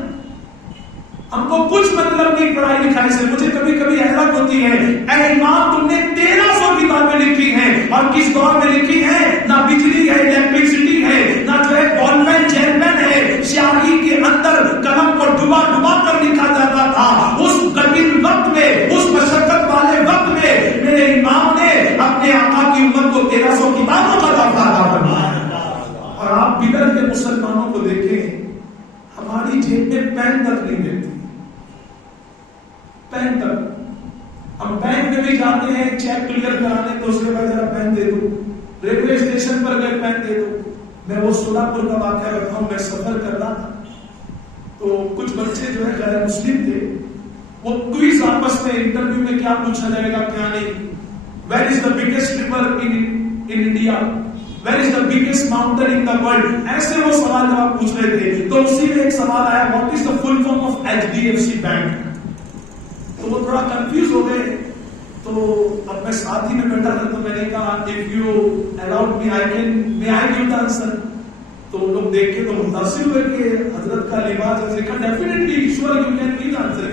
ہم کو کچھ مطلب نہیں پڑھائی لکھائی سے. مجھے کبھی کبھی حیرت ہوتی ہے اے امام تم نے 1300 کتابیں لکھی ہیں اور کس دور میں لکھی ہیں؟ نہ بجلی ہے، الیکٹریسٹی ہے، نہ جو ہے بال پین جیل پین ہے. سیاہی کے اندر قلم کو ڈبا ڈبا کر لکھا جاتا تھا. اس قدیم وقت میں، اس مشقت والے وقت میں میرے امام نے اپنے آقا کی امت کو 1300 کتابوں کا تحفہ عطا فرمایا. اور آپ بدر کے مسلمانوں کو دیکھیں، ہماری جیب میں پین تک نہیں دیتے، پین تک. ہم بینک میں بھی جاتے ہیں چیک کلیئر کرانے تو اس کے بعد ذرا پین دے دو، ریلوے اسٹیشن پر گئے پین دے دو. میں وہ سولاپور کا واقعہ بتاؤں، میں سفر کر رہا تھا تو کچھ بچے جو ہے غیر مسلم تھے، وہ کوئز آپس میں انٹرویو میں کیا پوچھا جائے گا کیا نہیں، where is the biggest river in India, where is the biggest mountain in the world, ایسے وہ سوال جواب پوچھ رہے تھے. تو اسی میں ایک سوال آیا what is the full form of HDFC bank. تو وہ تھوڑا کنفیوز ہو گئے. تو اب میں ساتھ ہی میں بیٹھا تھا تو میں نے کہا if you allow me may I give the answer. تو لوگ دیکھ کے تو متاثر ہوئے کہ حضرت کا لباس ہے، کہا definitely sure you can give the answer.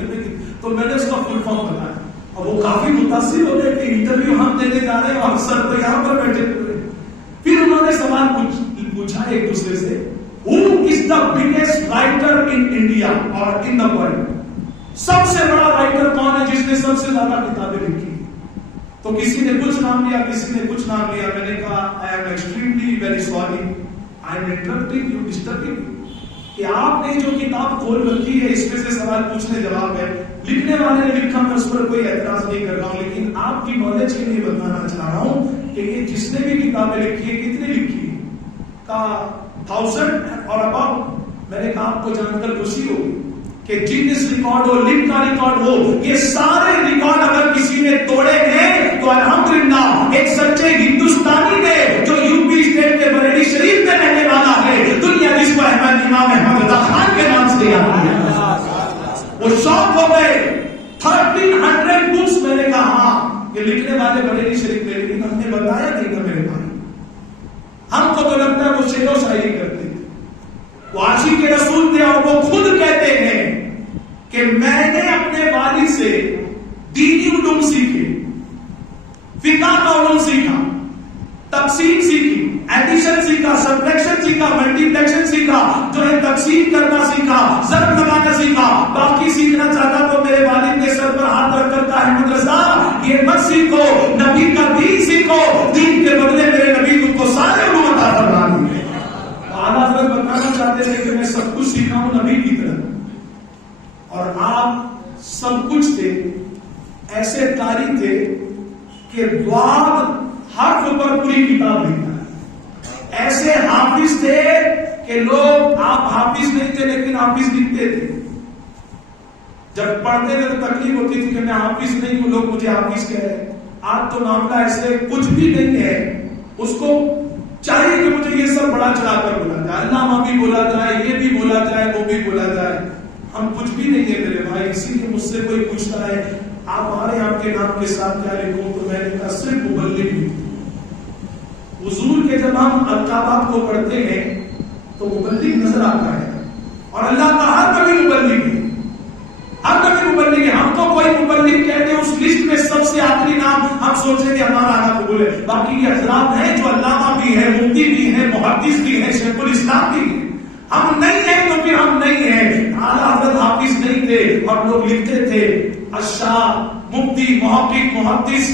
تو میں نے اس کا فل فارم بتایا اور وہ کافی متاثر ہو گئے کہ انٹرویو ہم دینے جا رہے ہیں اور سر تو یہاں پر بیٹھے ہوئے. پھر انہوں نے سوال پوچھا ایک دوسرے سے who is the biggest writer in India or in the world. سب سے بڑا رائٹر کون ہے جس نے سب سے زیادہ کتابیں لکھی؟ تو کسی نے کچھ نام لیا، کسی نے کچھ نام لیا. میں نے کہا I am extremely be very sorry. I am interrupting you, disturbing you. کہ آپ نے جو کتاب کھول رکھی ہے اس میں سے سوال پوچھنے جواب ہے. لکھنے والے نے لکھا، میں اس پر کوئی اعتراض نہیں کر رہا ہوں، لیکن آپ کی نالج کے لیے بتانا چاہ رہا ہوں کہ یہ جس نے بھی کتابیں لکھی ہے کتنی لکھی ہے؟ کا 1000 اور اباؤٹ. میں نے کہا آپ کو جان کر خوشی ہوگی کہ جینس ریکارڈ ہو، لنک کا ریکارڈ ہو، یہ سارے ریکارڈ اگر کسی نے توڑے ہیں تو الحمدللہ ایک سچے ہندوستانی نے جو یو پی اسٹیٹ کے بریلی شریف میں رہنے والا ہے، دنیا جس کو احمد امام احمد رضا خان کے نام سے یاد ہے، وہ شوق ہو گئے. 1300 بکس. میں نے کہا کہ لکھنے والے بریلی شریف میں، لیکن ہم نے بتایا نہیں تھا میرے بھائی. ہم کو تو لگتا ہے وہ شعر و شاعری کرتے تھے، وہ عاشق رسول تھے، اور وہ خود کہتے ہیں کہ میں نے اپنے والد سے دینی علوم سیکھے، فقہ کا علوم سیکھا، تقسیم سیکھی، ایڈیشن سیکھا، سبٹریکشن سیکھا، ملٹیپلیکشن سیکھا، جو ہے تقسیم کرنا سیکھا، ضرب لگانا سیکھا. باقی سیکھنا چاہتا تو میرے والد کے سر پر ہاتھ رکھ کر کہا احمد رضا یہ مت سیکھو، نبی کا دین سیکھو، دین کے بدلے میرے نبی تم کو سارے علوم عطا فرما دیں. اعلیٰ حضرت بتانا چاہتے تھے کہ میں سب کچھ سیکھا ہوں نبی کی طرح، اور آپ سب کچھ تھے، ایسے قاری تھے کہ ضاد حرف پر پوری کتاب لکھتا ہے. ایسے حافظ تھے کہ لوگ، آپ حافظ نہیں تھے لیکن حافظ لکھتے تھے. جب پڑھتے تھے تو تکلیف ہوتی تھی کہ میں حافظ نہیں ہوں، لوگ مجھے حافظ کہہ رہے ہیں. آج تو معاملہ ایسے کچھ بھی نہیں ہے، اس کو چاہیے کہ مجھے یہ سب بڑا چلا کر بولا جائے، علامہ بھی بولا جائے، یہ بھی بولا جائے، وہ بھی بولا جائے. ہم کچھ بھی نہیں ہے میرے بھائی. اسی لیے مجھ سے کوئی پوچھتا ہے آپ ہمارے آپ کے نام کے ساتھ کیا لکھوں، تو میں نے کہا صرف مبلغ ہوں. حضور کے جب ہم القابات کو پڑھتے ہیں تو مبلغ نظر آتا ہے، اور اللہ کا ہر کبھی مبلغ ہے، ہر کبھی مبلغ ہے. ہم کو کوئی مبلغ کہتے ہیں اس لسٹ میں سب سے آخری نام ہم سوچیں کہ ہمارا آنا قبول ہے. باقی یہ حضرات ہیں جو علامہ بھی ہے، مفتی بھی ہے، محدث بھی ہے، شیخ الاسلام بھی ہے. ہم نہیں ہیں تو پھر ہم نہیں ہیں. اعلیٰ حضرت حافظ نہیں تھے اور لوگ لکھتے تھے اشعار، مفتی، محقق، محدث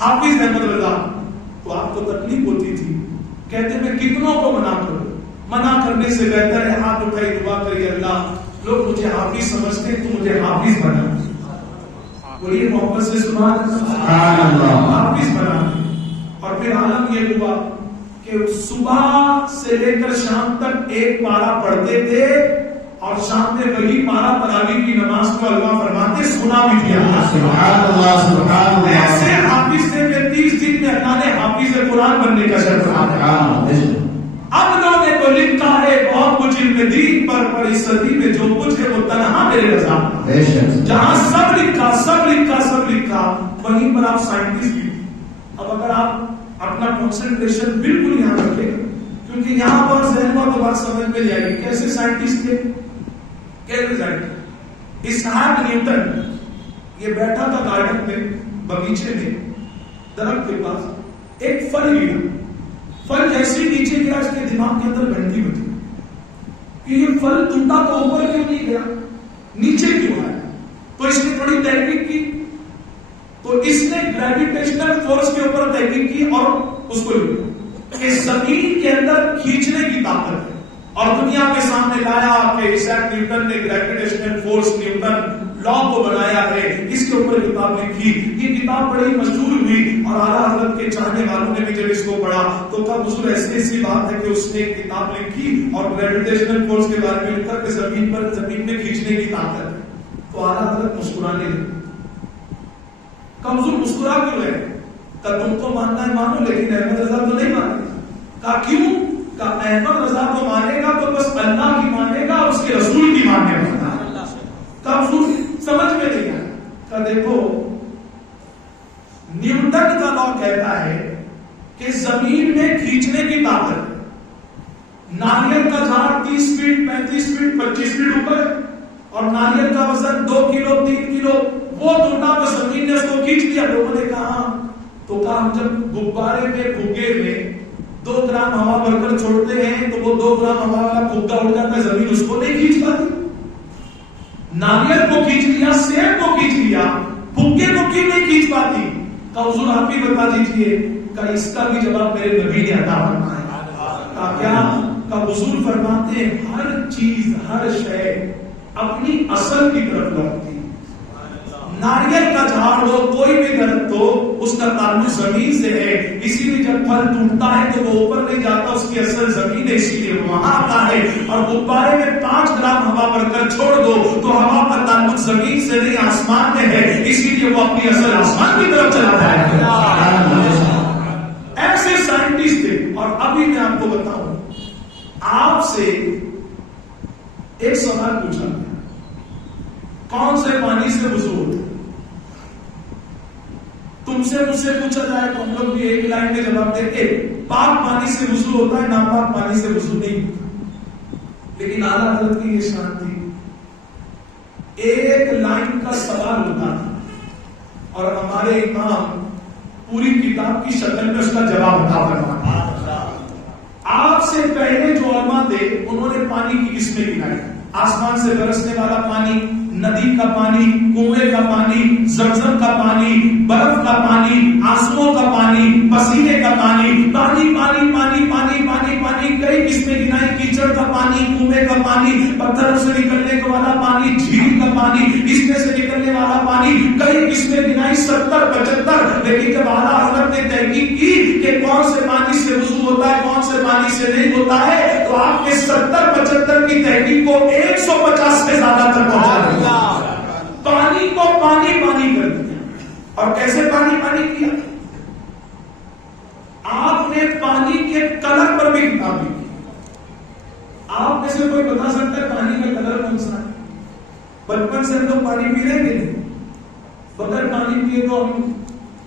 حافظ احمد رضا. تو آپ کو تکلیف ہوتی تھی، کہتے میں کتنوں کو منع کروں، منع کرنے سے بہتر ہے ہاتھ اٹھائی دعا کریے اللہ لوگ مجھے حافظ سمجھتے ہیں تو مجھے حافظ بنا. بولیے محبت سے سبحان اللہ. حافظ بنا. اور پھر عالم یہ ہوا کہ صبح سے لے کر شام تک ایک پارا پڑھتے تھے، اور شام میں وہی پارا تراویح کی نماز کو علما فرماتے، سنا بھی کیا. سبحان اللہ سبحان اللہ. ایسے حافظ تھے کہ 30 دن میں اللہ نے حافظ قرآن بننے کا شرط رکھا. اب انہوں نے تو لکھا ہے بہت کچھ علم دین پر اس صدی میں جو کچھ ہے وہ تنہا میرے رضا. جہاں سب لکھا سب لکھا سب لکھا، وہیں پر آپ سائنٹسٹ بھی. اب اگر آپ اپنا کنسنٹریشن بالکل یہاں رکھیں، کیونکہ یہاں پر ذہن میں تو بات سمجھ میں جائے گی. کیسے سائنٹسٹ تھے؟ کیسے سائنٹسٹ؟ اسحاق نیوٹن یہ بیٹھا تھا گارڈن میں، بغیچے میں، درخت کے پاس، ایک پھل گرا. پھل جیسے نیچے گرا اس کے دماغ کے اندر گھنٹی بجی کہ یہ پھل ٹوٹا تو اوپر کیوں نہیں گیا، نیچے کیوں آیا. تو اس نے تھوڑی تحقیق کی، تو اس نے گریویٹیشنل فورس کے اوپر تحقیق کی اور اس کو لکھا کہ زمین کے اندر کھینچنے کی طاقت ہے، اور دنیا کے سامنے لایا کہ اسحاق نیوٹن نے گریویٹیشنل فورس نیوٹن لا کو بنایا ہے. اس کے اوپر کتاب لکھی. یہ کتاب بڑی مشہور ہوئی اور اعلیٰ حضرت کے چاہنے والوں نے بھی جب اس کو پڑھا تو کہا حضور ایسی بات ہے کہ اس نے ایک کتاب لکھی اور گریویٹیشنل فورس کے بارے میں لکھا کہ زمین میں کھینچنے کی طاقت ہے. تو اعلیٰ حضرت مسکرانے لگے. کہا حضور مسکرا کیوں ہے؟ کہا تم کو ماننا ہے مانو، لیکن احمد رضا تو نہیں مانے گا. کہا کیوں؟ کہا احمد رضا تو مانے گا تو بس اللہ کی مانے گا، اس کے رسول کی مانے گا. کہا حضور سمجھ میں نہیں آیا. کہا دیکھو نیوٹن کا لا کہتا ہے کہ زمین میں کھینچنے کی طاقت ہے. ناریل کا جھاڑ 30 فٹ 35 فٹ 25 فٹ اوپر ہے، اور ناریل کا وزن 2 کلو 3 کلو، وہ ٹوٹا تو زمین نے اس کو کھینچ لیا. لوگوں نے کہا تو کہا ہم جب غبارے میں بھگے میں 2 گرام ہوا بھر کر چھوڑتے ہیں تو وہ 2 گرام ہوا والا پھگا اڑ جاتا ہے، زمین اس کو نہیں کھینچ پاتی. ناریل کو کھینچ لیا، سیب کو کھینچ لیا، پھگے کو کیوں نہیں کھینچ پاتی؟ کہ حضور آپ ہی بتا دیجئے کا اس کا بھی جواب میرے نبی نے عطا فرمایا کیا حضور فرماتے ہیں ہر چیز ہر شے اپنی اصل کی طرف لوٹتی. ناریل کا جھاڑ ہو کوئی بھی درخت ہو اس کا تعلق زمین سے ہے, اسی لیے جب پھل ٹوٹتا ہے تو وہ اوپر نہیں جاتا, اس کی اصل زمین ہے, اسی لیے وہاں آتا ہے. اور غبارے میں 5 گرام ہوا بھر کر چھوڑ دو تو ہوا کا تعلق زمین سے نہیں آسمان میں ہے, اسی لیے وہ اپنی اصل آسمان کی طرف چلاتا ہے. ایسے سائنٹسٹ تھے. اور ابھی میں آپ کو بتاؤں, آپ سے ایک سوال پوچھا گیا, کون سے پانی سے وضو ہوتا ہے؟ تم سے مجھ سے پوچھا جائے تو ہم لوگ بھی ایک لائن میں جواب دیتے پاک پانی سے وضو ہوتا ہے, ناپاک پانی سے وضو نہیں ہوتا. لیکن اعلیٰ حضرت کی یہ شان تھی, ایک لائن کا سوال ہوتا تھا اور ہمارے امام پوری کتاب کی شکل میں اس کا جواب عطا فرماتے. آپ سے پہلے جو علماء تھے انہوں نے پانی کی قسمیں گنائی, آسمان سے برسنے والا پانی, ندی کا پانی, کنویں کا پانی, زمزم کا پانی, برف کا پانی, آنسوؤں کا پانی, پسینے کا پانی, پانی پانی پانی پانی پانی پانی کئی قسمیں گنائی, کیچڑ کا پانی, کنویں کا پانی, پتھروں سے نکلنے والا پانی, جھیل کا پانی, اس میں سے نکلنے والا پانی, کئی قسمیں گنائی 70-75. لیکن جب اعلیٰ حضرت نے تحقیق کی کہ کون سے پانی سے وضو ہوتا ہے کون سے پانی سے نہیں ہوتا ہے, تو آپ کے 70-75 کی تحقیق کو 150 سے زیادہ تک پہنچا دیا. پانی کو پانی پانی کر دیا. اور کیسے پانی پانی کیا؟ آپ نے پانی کے کلر پر بھی کتاب لکھی. آپ میں سے کوئی بتا سکتا ہے پانی کا کلر کون سا ہے؟ بچپن سے ہم لوگ پانی پی رہے ہیں, بغیر پانی پیے تو ہم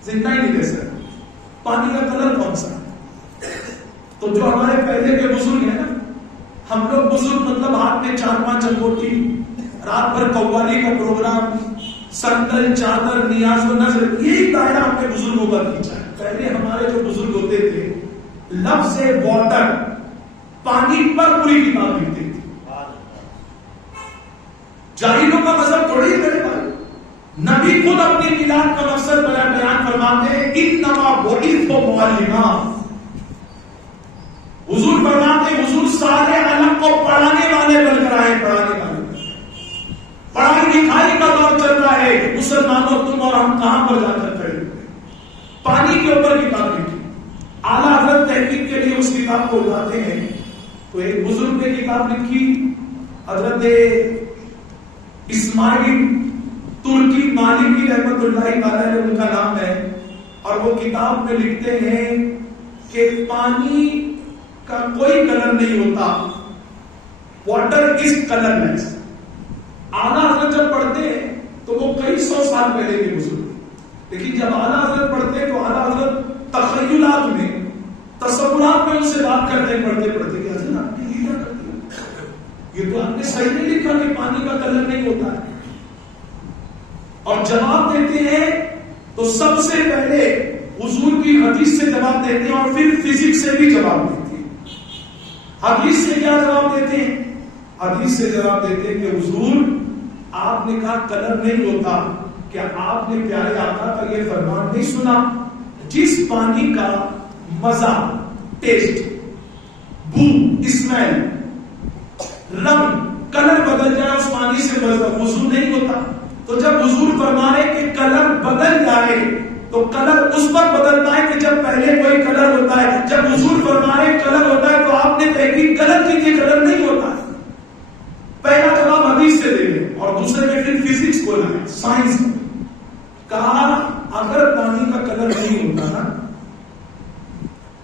زندہ ہی نہیں رہ سکتے. پانی کا کلر کون سا ہے؟ تو جو ہمارے پہلے کے بزرگ ہیں نا, ہم لوگ بزرگ مطلب ہاتھ میں 4-5 انگوٹھی, رات بھر قوالی کا پروگرام, سندل, چادر, نیاز و نظر, یہی دائرہ ہم نے بزرگوں کا کھینچا ہے. پہلے ہمارے جو بزرگ ہوتے تھے لفظ واٹر پانی پر پوری کتاب لکھتے تھے. جاہلوں کا مذہب تھوڑی ہے میرے بھائی. نبی خود اپنی میلاد کا مقصد بیان فرماتے ہیں انما بعثت معلما. حضور فرماتے ہیں حضور سارے عالم کو پڑھانے والے بن کر آئے, پڑھانے والے. پڑھائی لکھائی کا دور چل رہا ہے, مسلمانوں تم اور ہم کہاں پر جا کر کھڑے ہوئے؟ پانی کے اوپر کتاب لکھی. اعلیٰ حضرت تحقیق کے لیے اس کتاب کو اٹھاتے ہیں تو ایک بزرگ نے کتاب لکھی, حضرت اسماعیل ترکی مالکی رحمت اللہ علیہ ان کا نام ہے. اور وہ کتاب میں لکھتے ہیں کہ پانی کا کوئی کلر نہیں ہوتا, واٹر از کلر لیس. اعلیٰ حضرت جب پڑھتے ہیں تو وہ کئی 100 سال پہلے کے بزرگ, لیکن جب اعلیٰ حضرت پڑھتے ہیں تو اعلیٰ حضرت تخیلات میں, تصورات میں ان سے بات کرتے پڑھتے کہ حضرت آپ نے یہ کیا کر دیا, یہ تو آپ نے صحیح نہیں لکھا کہ پانی کا کلر نہیں ہوتا ہے. اور جواب دیتے ہیں تو سب سے پہلے حضور کی حدیث سے جواب دیتے ہیں اور پھر فزکس سے بھی جواب دیتے ہیں. حدیث سے کیا جواب دیتے ہیں؟ حدیث سے جواب دیتے ہیں کہ حضور آپ نے کہا کلر نہیں ہوتا, کیا آپ نے پیارے آقا کا یہ فرمان نہیں سنا, جس پانی کا مزہ, ٹیسٹ, بو, اسمیل, رنگ, کلر بدل جائے اس پانی سے وضو نہیں ہوتا. تو جب حضور فرما رہے کہ کلر بدل جائے تو کلر اس پر بدلتا ہے کہ جب پہلے کوئی کلر ہوتا ہے. جب حضور فرما رہے کلر ہوتا ہے تو آپ نے تحقیق غلط کی کہ کلر نہیں ہوتا. پہلا جواب حدیث سے دے گئے اور دوسرے میں پھر فزکس کو لائے, سائنس کو. کہا اگر پانی کا کلر نہیں ہوتا نا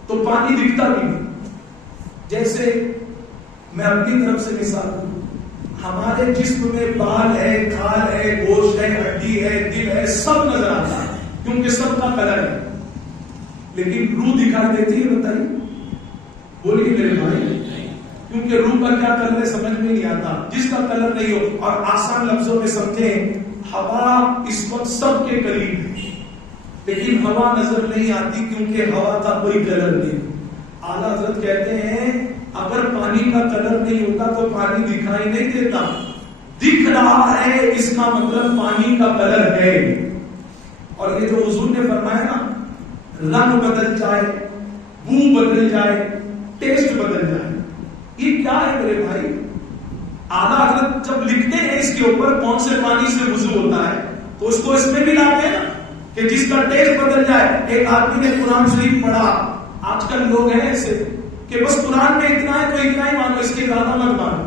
تو پانی دکھتا بھی نہیں. جیسے میں اپنی طرف سے مثال دوں, ہمارے جسم میں بال ہے, کھال ہے, گوشت ہے, ہڈی ہے, دل ہے, سب نظر آتا ہے کیونکہ سب کا کلر ہے. لیکن روح دکھائی دیتی ہے؟ بتائیے, بولیے میرے بھائی. کیونکہ روح کا کیا کلر ہے سمجھ میں نہیں آتا, جس کا کلر نہیں ہو. اور آسان لفظوں میں سمجھیں, ہوا اس وقت سب کے قریب ہے لیکن ہوا نظر نہیں آتی کیونکہ ہوا کا کوئی کلر نہیں. اعلیٰ حضرت کہتے ہیں اگر پانی کا کلر نہیں ہوتا تو پانی دکھائی نہیں دیتا. دکھ رہا ہے اس کا مطلب پانی کا کلر ہے. اور یہ جو حضور نے فرمایا نا رنگ بدل جائے، بو بدل جائے، ٹیسٹ بدل جائے. یہ کیا ہے میرے بھائی؟ اعلیٰ حضرت جب لکھتے ہیں اس کے اوپر کون سے پانی سے وضو ہوتا ہے تو اس کو اس میں بھی لاتے ہیں نا کہ جس کا ٹیسٹ بدل جائے. ایک آدمی نے قرآن شریف پڑھا، آج کل لوگ ہیں ایسے کہ بس قرآن میں اتنا ہے تو اتنا ہی مانو، اس کے زیادہ مت مانو.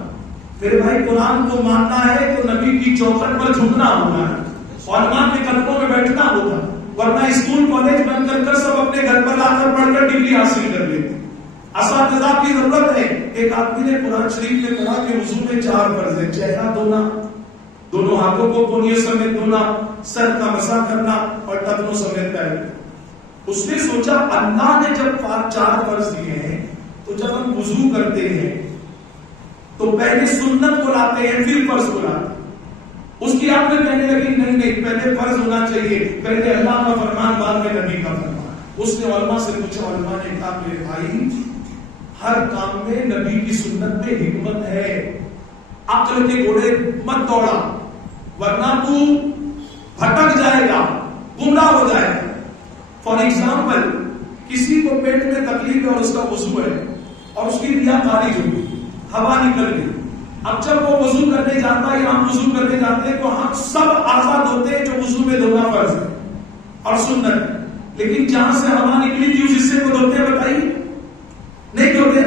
میرے بھائی قرآن کو ماننا ہے تو نبی کی چوکھٹ پر جھکنا ہوگا، علماء کے قدموں میں بیٹھنا ہوگا، ورنہ اسکول کالج بند کر کر سب اپنے گھر پر آ کر پڑھ کر ڈگری حاصل کر لیتے. اساتذہ کی ضرورت ہے. ایک آدمی نے قرآن شریف میں پڑھا کہ وضو میں 4 فرض ہیں: چہرہ دھونا، دونوں ہاتھوں کو پونیوں سمیت دھونا، سر کا مسح کرنا اور ٹخنوں سمیت پیر. اس نے سوچا اللہ نے جب 4 فرض دیے ہیں تو جب ہم وضو کرتے ہیں تو پہلے سنت کو لاتے ہیں پھر فرض کو لاتے ہیں. اس کی آپ نے کہنے لگی نہیں پہلے فرض ہونا چاہیے، پہلے اللہ کا فرمان بعد میں نبی کا فرمان. اس نے علماء سے پوچھا، علماء نے کہا میرے بھائی ہر کام میں نبی کی سنت میں حکمت ہے. عقل کے گھوڑے مت دوڑا ورنہ تو بھٹک جائے گا، گمراہ ہو جائے گا. فار ایگزامپل کسی کو پیٹ میں تکلیف ہے اور اس کا وضو ہے اور اس کی ریا خارج ہوگی، ہوا نکل گئی. اب جب وہ وضو کرنے جاتا ہے یا ہم وضو کرنے جاتے ہیں تو ہم سب آزاد ہوتے ہیں جو وضو میں دھونا فرض ہے اور سنت ہے. لیکن جہاں سے ہوا نکلی تھی اس حصے کو دھوتے ہیں؟ بتائیے نہیں دھوتے.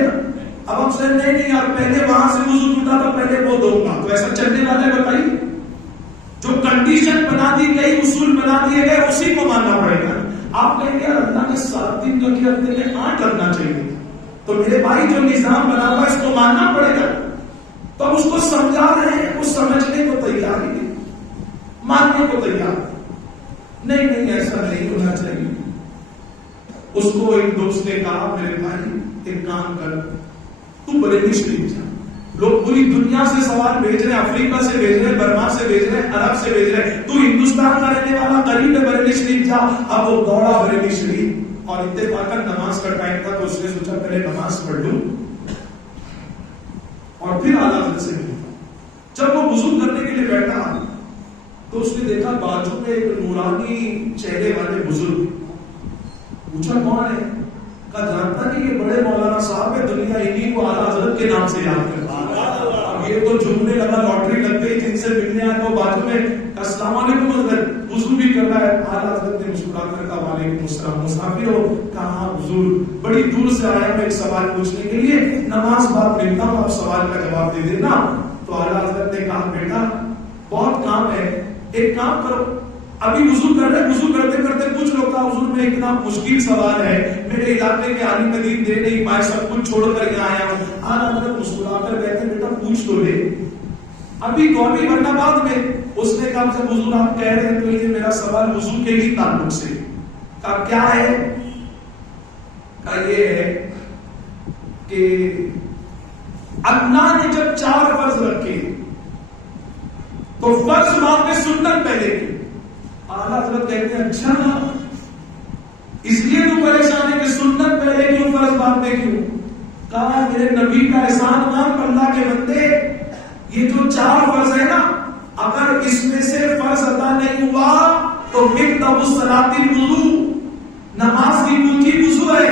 اب ہم سے نہیں یار پہلے وہاں سے وضو ٹوٹا تھا پہلے وہ دھو گا، تو ایسا چلنے والا ہے؟ بتائیے. جو کنڈیشن بنا دی گئی، اصول بنا دیے گئے، اسی کو ماننا پڑے گا. آپ کہیں گے اللہ نے 7 دن جو کیا ہفتے میں 8 کرنا چاہیے، تو میرے بھائی جو نظام بنا ہوا اس کو ماننا پڑے گا. تو ہم اس کو سمجھا رہے ہیں، وہ سمجھنے کو تیار ہی نہیں، ماننے کو تیار نہیں ایسا نہیں ہونا چاہیے. اس کو ایک دوست نے کہا میرے بھائی ایک کام کر، تو بریلی شریف جا. لوگ پوری دنیا سے سوال بھیج رہے ہیں، افریقہ سے بھیج رہے ہیں، برما سے بھیج رہے ہیں، عرب سے بھیج رہے ہیں، تو ہندوستان کا رہنے والا قریب ہے بریلی شریف جا. اب وہ دوڑا بریلی شریف اور اتفاقاً نماز کا ٹائم تھا تو اس نے سوچا پہلے نماز پڑھ لوں اور پھر اعلیٰ حضرت سے ملتا. جب وہ وضو کرنے کے لیے بیٹھا تو اس نے دیکھا بازو میں ایک نورانی چہرے والے بزرگ. پوچھا کون ہے؟ کہا جانتا نہیں یہ بڑے مولانا صاحب ہے، دنیا انہیں کو اعلیٰ حضرت کے نام سے یاد کرتا. اب یہ تو جھومنے لگا، لاٹری لگ گئی، جن سے ملنے آئے وہ بازو میں السلام علیکم حضرت، وضو بھی کر رہا ہے. اعلیٰ حضرت نے مسکرا کر کہا وعلیکم السلام. مسافر ہو؟ کہا حضور بڑی دور سے آیا میں ایک سوال پوچھنے کے لیے، نماز بعد ملتا ہوں، آپ سوال کا جواب دے دینا. تو اعلیٰ حضرت نے کہا بیٹا بہت کام ہے، ایک کام کرو، ابھی وضو کر رہے، وضو کرتے کرتے پوچھ لو کہ حضور میں اتنا مشکل سوال ہے، میرے علاقے کے عالم دین دے نہیں پائے، سب کچھ چھوڑ کر یہاں آیا ہوں. اعلیٰ حضرت مسکرا کر کہتے بیٹا پوچھ تو لے، ابھی تو ابھی ورنہ بعد میں. اس نے کہا جب حضور آپ کہہ رہے ہیں تو یہ میرا سوال وضو کے ہی تعلق سے. کہا کیا ہے؟ کہا یہ ہے کہ اللہ نے جب 4 فرض رکھے تو فرض بعد میں سنت پہلے کی. اعلیٰ حضرت کہتے ہیں اچھا اس لیے تو پریشان ہے کہ سنت پہلے کیوں فرض بعد میں کیوں؟ کہا میرے نبی کا احسان مان اللہ کے بندے، یہ جو 4 فرض ہے نا، اگر اس میں سے فرض ادا نہیں ہوا تو مقتضى الصلاۃ الوضوء، نماز کی کنجی وضو ہے.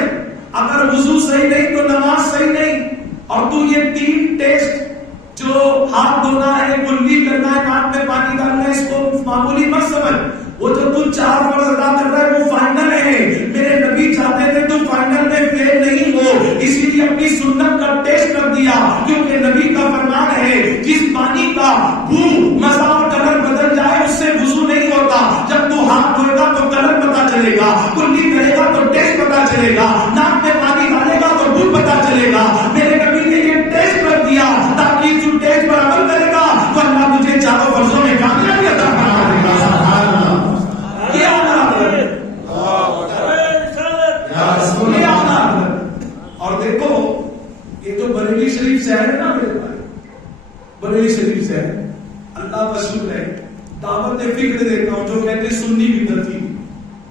اگر وضو صحیح نہیں تو نماز صحیح نہیں. اور تو یہ 3 ٹیسٹ جو ہاتھ دھونا ہے، کلی کرنا ہے، ناک میں پانی ڈالنا ہے، اس کو معمولی مت سمجھ. وہ جو تو 4 فرض ادا کر رہا ہے وہ فائنل ہے. میرے نبی چاہتے تھے تو فائنل میں فیل نہیں ہو، اسی لیے اپنی سنت کا ٹیسٹ کر دیا. کیونکہ نبی کا فرمان ہے جس پانی کا بو مزہ اور کلر بدل جائے اس سے وضو نہیں ہوتا. جب تو ہاتھ دھوئے گا تو کلر پتا چلے گا، کلی کرے گا تو ٹیسٹ پتا چلے گا، ناک میں پانی ڈالے گا تو بو پتا چلے گا. میرے نبی نے یہ ٹیسٹ کر دیا تاکہ جو ٹیسٹ پر عمل کرے گا تو اللہ تجھے 4 فرضوں میں کامیابی عطا فرما دے گا. اور دیکھو یہ تو بریلی شریف سے ہے نا میرے بھائی، بریلی شریف سے ہے. اللہ کا شکر ہے. دعوت فکر دیتا ہوں جو کہتے سنی بدعتی.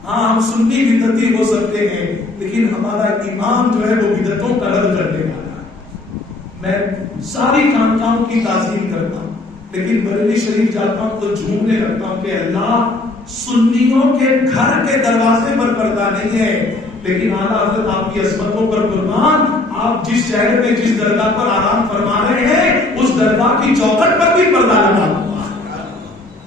ہاں ہم سنی بدعتی ہو سکتے ہیں لیکن ہمارا امام جو ہے وہ بدعتوں کا رد کرنے والا ہے. میں ساری خانقاہوں کی تعظیم کرتا ہوں لیکن بریلی شریف جاتا ہوں تو جھومنے لگتا ہوں کہ اللہ سنیوں کے گھر کے دروازے پر پردہ نہیں ہے، لیکن اعلیٰ حضرت آپ کی عظمتوں پر قربان، آپ جس شہر میں جس درگاہ پر آرام فرما رہے ہیں اس درگاہ کی چوکھٹ پر بھی پردہ لگا ہوا۔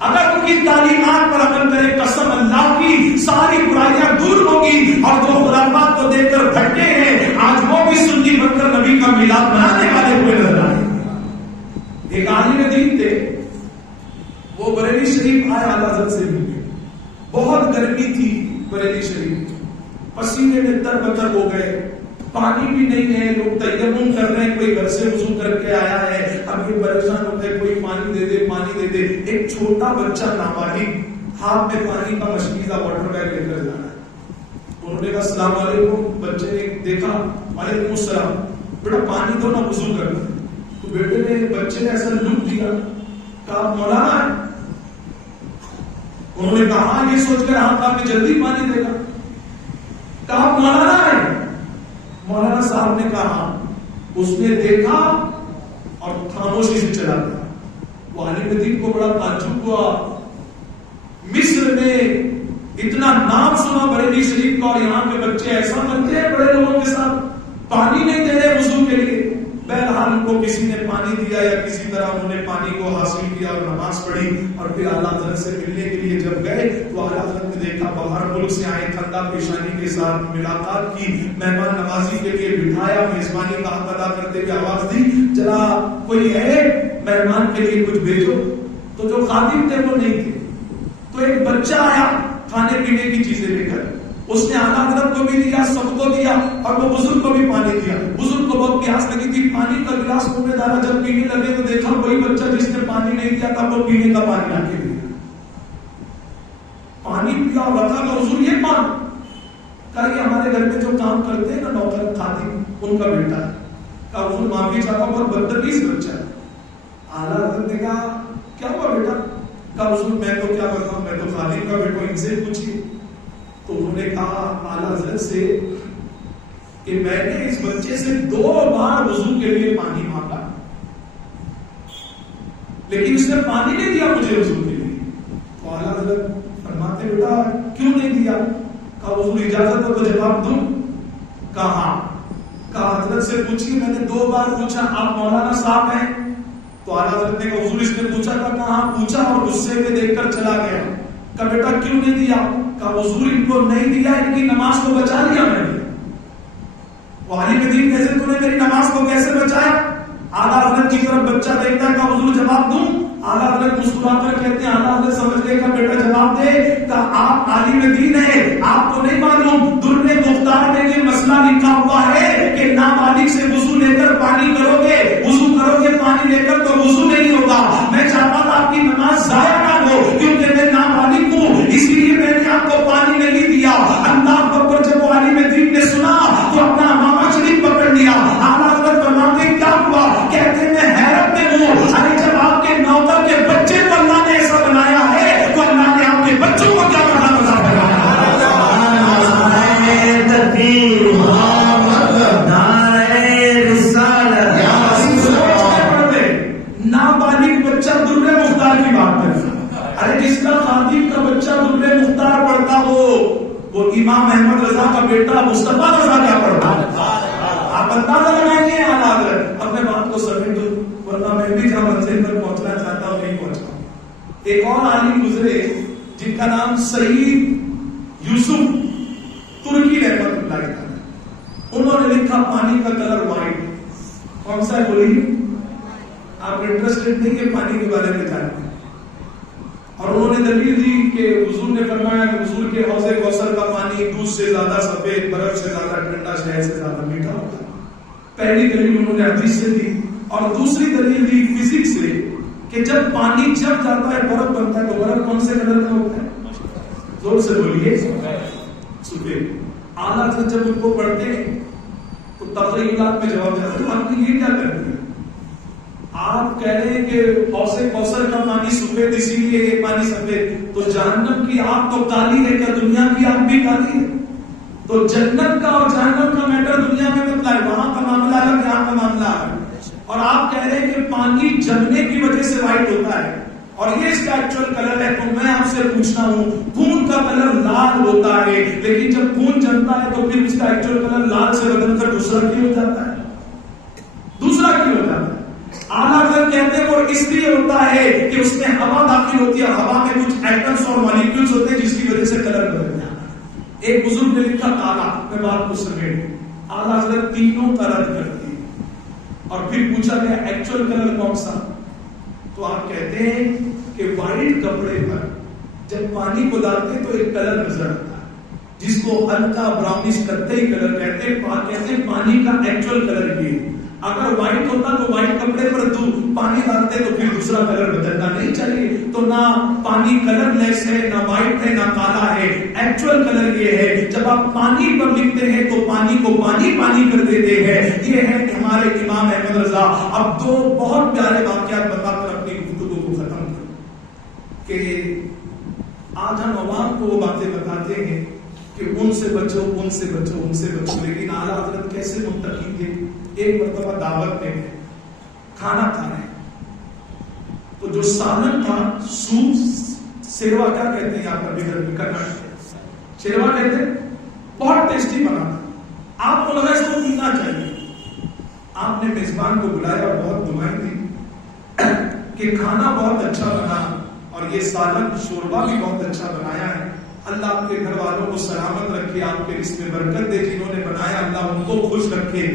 اگر ان کی تعلیمات پر عمل کرے قسم اللہ کی ساری برائیاں دور ہوگی، اور جو خرافات کو دیکھ کر بھٹکے ہیں آج وہ بھی سنی بن کر نبی کا میلاد منانے والے ہوئے نظر آئے۔ ایک عالم دین تھے، وہ بریلی شریف آئے اعلیٰ حضرت سے ملے، بہت گرمی تھی بریلی شریف، پسینے میں تر بتر ہو گئے، پانی بھی نہیں ہے، لوگ تیمم کر رہے ہیں، کوئی گھر سے وضو کر کے آیا ہے، اب یہ پریشان ہوتا ہے کوئی پانی دے دے پانی دے دے۔ ایک چھوٹا بچہ نابالغ ہاتھ میں پانی کا مشکیزہ واٹر بیگ لے کر جا رہا ہے، انہوں نے کہا السلام علیکم، بچے نے دیکھا وعلیکم السلام، بیٹا پانی دو نا وضو کرنا۔ تو بیٹے نے بچے نے ایسا لک دیا، کہا مولانا ہے؟ انہوں نے کہا ہاں، یہ سوچ کر ہاتھ آپ میں جلدی پانی دے گا، کہا مولانا ہے؟ مولانا صاحب نے کہا، اس نے دیکھا اور خاموشی سے چلا گیا۔ وہ عالم دین کو بڑا تعجب ہوا، مصر میں اتنا نام سنا بریلی شریف کا، اور یہاں کے بچے ایسا کرتے ہیں بڑے لوگوں کے ساتھ، پانی نہیں دے رہے وضو کے لیے۔ بہرحال ان کو کسی نے پانی دیا یا کسی طرح انہوں نے پانی کو حاصل کیا اور نماز پڑھی، اور پھر اعلیٰ حضرت سے ملنے کے لیے جب گئے تو اعلیٰ حضرت نے دیکھا باہر ملک سے آئے، خندہ پیشانی کے ساتھ ملاقات کی، مہمان نوازی کے لیے بٹھایا، میزبانی کا حق ادا کرتے ہوئے آواز دی چلا کوئی ہے مہمان کے لیے کچھ بھیجو۔ تو جو خادم تھے وہ نہیں تھے، تو ایک بچہ آیا کھانے پینے کی چیزیں لے کر، اس نے اعلیٰ حضرت کو بھی دیا، سب کو دیا، اور وہ بزرگ کو بھی پانی دیا۔ بزرگ کو بہت پیاس لگی تھی، پانی کا گلاس منہ میں ڈالا، جب پینے لگے تو دیکھا وہی بچہ جس نے پانی نہیں دیا تھا وہ پینے کا پانی لا کے دیا، پانی پیا اور رکھا کہ حضور یہ پانی، کہا یہ ہمارے گھر میں جو کام کرتے ہیں نا نوکر خادم ان کا بیٹا ہے، کہا حضور معافی چاہتا ہوں بہت بدتمیز بچہ ہے۔ اعلیٰ حضرت نے کہا کیا ہوا بیٹا؟ کہا حضور میں تو کیا بتاؤں، میں تو خادم کا بیٹا ہوں، ان سے پوچھیے۔ تو انہوں نے کہا اعلیٰ حضرت سے کہ میں نے اس بچے سے 2 بار وضو کے لیے پانی مانگا، لیکن اس نے پانی نہیں دیا مجھے وضو کے لیے۔ تو اعلیٰ حضرت فرماتے بیٹا کیوں نہیں دیا؟ کہا حضور اجازت ہو تو جواب دوں؟ کہا حضرت سے پوچھیے، میں نے 2 بار پوچھا آپ مولانا صاحب ہیں؟ تو اعلیٰ حضرت نے کہا حضور اس نے پوچھا تھا، کہاں پوچھا، اور غصے میں دیکھ کر چلا گیا۔ کہا بیٹا کیوں نہیں دیا؟ کہا حضور ان کو نہیں دیا، ان کی نماز کو بچا لیا میں نے۔ وہ عالم دین کیسے تو نے میری نماز کو کیسے بچایا؟ اعلیٰ حضرت کی طرف بچہ دیکھتا ہے، کہا حضور جواب دوں؟ اعلیٰ حضرت مسکرا کر کہتے ہیں، اعلیٰ حضرت سمجھ لے کا بیٹا جواب دے۔ کہا آپ عالم دین ہیں، آپ کو نہیں معلوم در مختار میں یہ مسئلہ لکھا ہوا ہے کہ نابالغ سے وضو لے کر پانی کرو گے، وضو کرو گے پانی لے کر تو وضو نہیں ہوگا۔ میں چاہتا تھا آپ کی نماز ضائع نہ ہو، کیونکہ میں نابالغ ہوں، اسی لیے میں نے آپ کو پانی نہیں دیا۔ اللہ اکبر، جب وہ عالم دین نے سنا تو اپنا امامہ شریف پکڑ لیا۔ اعلیٰ حضرت فرماتے کیا ہوا؟ کہتے میں حیرت میں ہوں، ارے جب آپ کے نوکر کے بچے کو اللہ نے ایسا بنایا ہے تو اللہ نے آپ کے بچوں کو کیا بنا بنایا؟ نابالغ بچہ در مختار کی بات ہے، ارے جس کا خادم کا بچہ در مختار پڑھتا ہو وہ امام احمد رضا کا بیٹا مصطفیٰ رضا کیا پڑھتا؟ آپ اندازہ لگائیے اعلیٰ حضرت، اپنے بات کو سمیٹو ورنہ میں بھی جہاں منزل پر پہنچنا چاہتا ہوں نہیں پہنچ پاؤں۔ ایک اور عالم گزرے جن کا نام سعید یوسف ترکی رحمت اللہ علیہ، انہوں نے لکھا پانی کا کلر وائٹ، کون سا ہے بولیے؟ آپ انٹرسٹڈ نہیں کہ پانی کے بارے میں جانتے ہیں، اور انہوں نے دلیل دی کہ حضور نے فرمایا کہ حضور کے حوض کوثر کا پانی دودھ سے زیادہ سفید، برف سے زیادہ ٹھنڈا، شہد سے زیادہ میٹھا ہوتا ہے۔ پہلی دلیل انہوں نے حدیث سے دی، اور دوسری دلیل دی فزکس سے کہ جب پانی جب جاتا ہے برف بنتا ہے تو برف کون سے کلر کا ہوتا ہے؟ زور سے بولیے، سفید۔ اعلیٰ حضرت جب ان کو پڑھتے ہیں تو تقریرات میں جواب دیتے ہیں، آپ نے یہ کیا کر دیا؟ آپ کہہ رہے ہیں کہ حوض کوثر کا پانی سفید اسی لیے یہ پانی سفید، تو جہنم کی آگ تو کالی ہے، کیا دنیا کی آگ بھی کالی ہے؟ تو جنت کا اور جہنم کا میٹر دنیا میں مطلب ہے، وہاں کا معاملہ ہے، یہاں کا معاملہ ہے۔ اور آپ کہہ رہے ہیں کہ پانی جمنے کی وجہ سے وائٹ ہوتا ہے، اور یہ اس کا ایکچوئل کلر ہے. تو میں آپ سے پوچھتا ہوں خون کا کلر لال ہوتا ہے لیکن جب خون جمتا ہے تو پھر اس کا ایکچوئل کلر لال سے بدل کر دوسرا کیوں ہو جاتا ہے؟ دوسرا کیوں ہوتا ہے؟ اعلیٰ حضرت کہتے ہیں وہ اس لیے ہوتا ہے کہ اس میں ہوا داخل ہوتی ہے. ہوا میں کچھ ایٹمز اور مالیکیولز ہوتے ہیں جس کی وجہ سے کلر بدل جاتا ہے. ایک بزرگ نے لکھا کالا. میں بات کو سمیٹ اعلیٰ حضرت تینوں کا رد کرتی ہے اور پھر پوچھا گیا ایکچوئل کلر کون سا؟ تو آپ کہتے ہیں کہ وائٹ کپڑے پر جب پانی کو ڈالتے تو ایک کلر نظر آتا ہے جس کو ہلکا براؤنش کتئی کلر کہتے ہیں. پانی کا ایکچوئل کلر یہ. اگر وائٹ ہوتا تو وائٹ کپڑے پر پانی ڈالتے تو پھر دوسرا کلر بدلنا نہیں چاہیے. تو نہ پانی کلر لیس ہے، نہ وائٹ ہے، نہ کالا ہے. ایکچوئل کلر یہ ہے جب آپ پانی پر لکھتے ہیں تو پانی کو پانی پانی کر دیتے ہیں. یہ ہے کہ ہمارے امام احمد رضا. اب دو بہت پیارے واقعات بتا کر اپنی گفتگو کو ختم کریں کہ آج ہم عوام کو وہ باتیں بتاتے ہیں کہ ان سے بچو، ان سے بچو، ان سے بچو، لیکن اعلیٰ حضرت کیسے متقی تھے. ایک مرتبہ دعوت میں کھانا کھا رہے تو جو سالن تھا سوپ، سیروا کیا کہتے ہیں یہاں پر کرناٹک سیروا کہتے ہیں، بہت ٹیسٹی بنا تھا. آپ کو لگا اس کو پینا چاہیے. آپ نے میزبان کو بلایا اور بہت دعائیں دی کہ کھانا بہت اچھا بنا اور یہ سالن شوربا بھی بہت اچھا بنایا ہے. اللہ آپ کے گھر والوں کو سلامت رکھے، آپ کے رزق میں برکت دے. جنہوں نے بنایا اللہ ان کو خوش رکھے.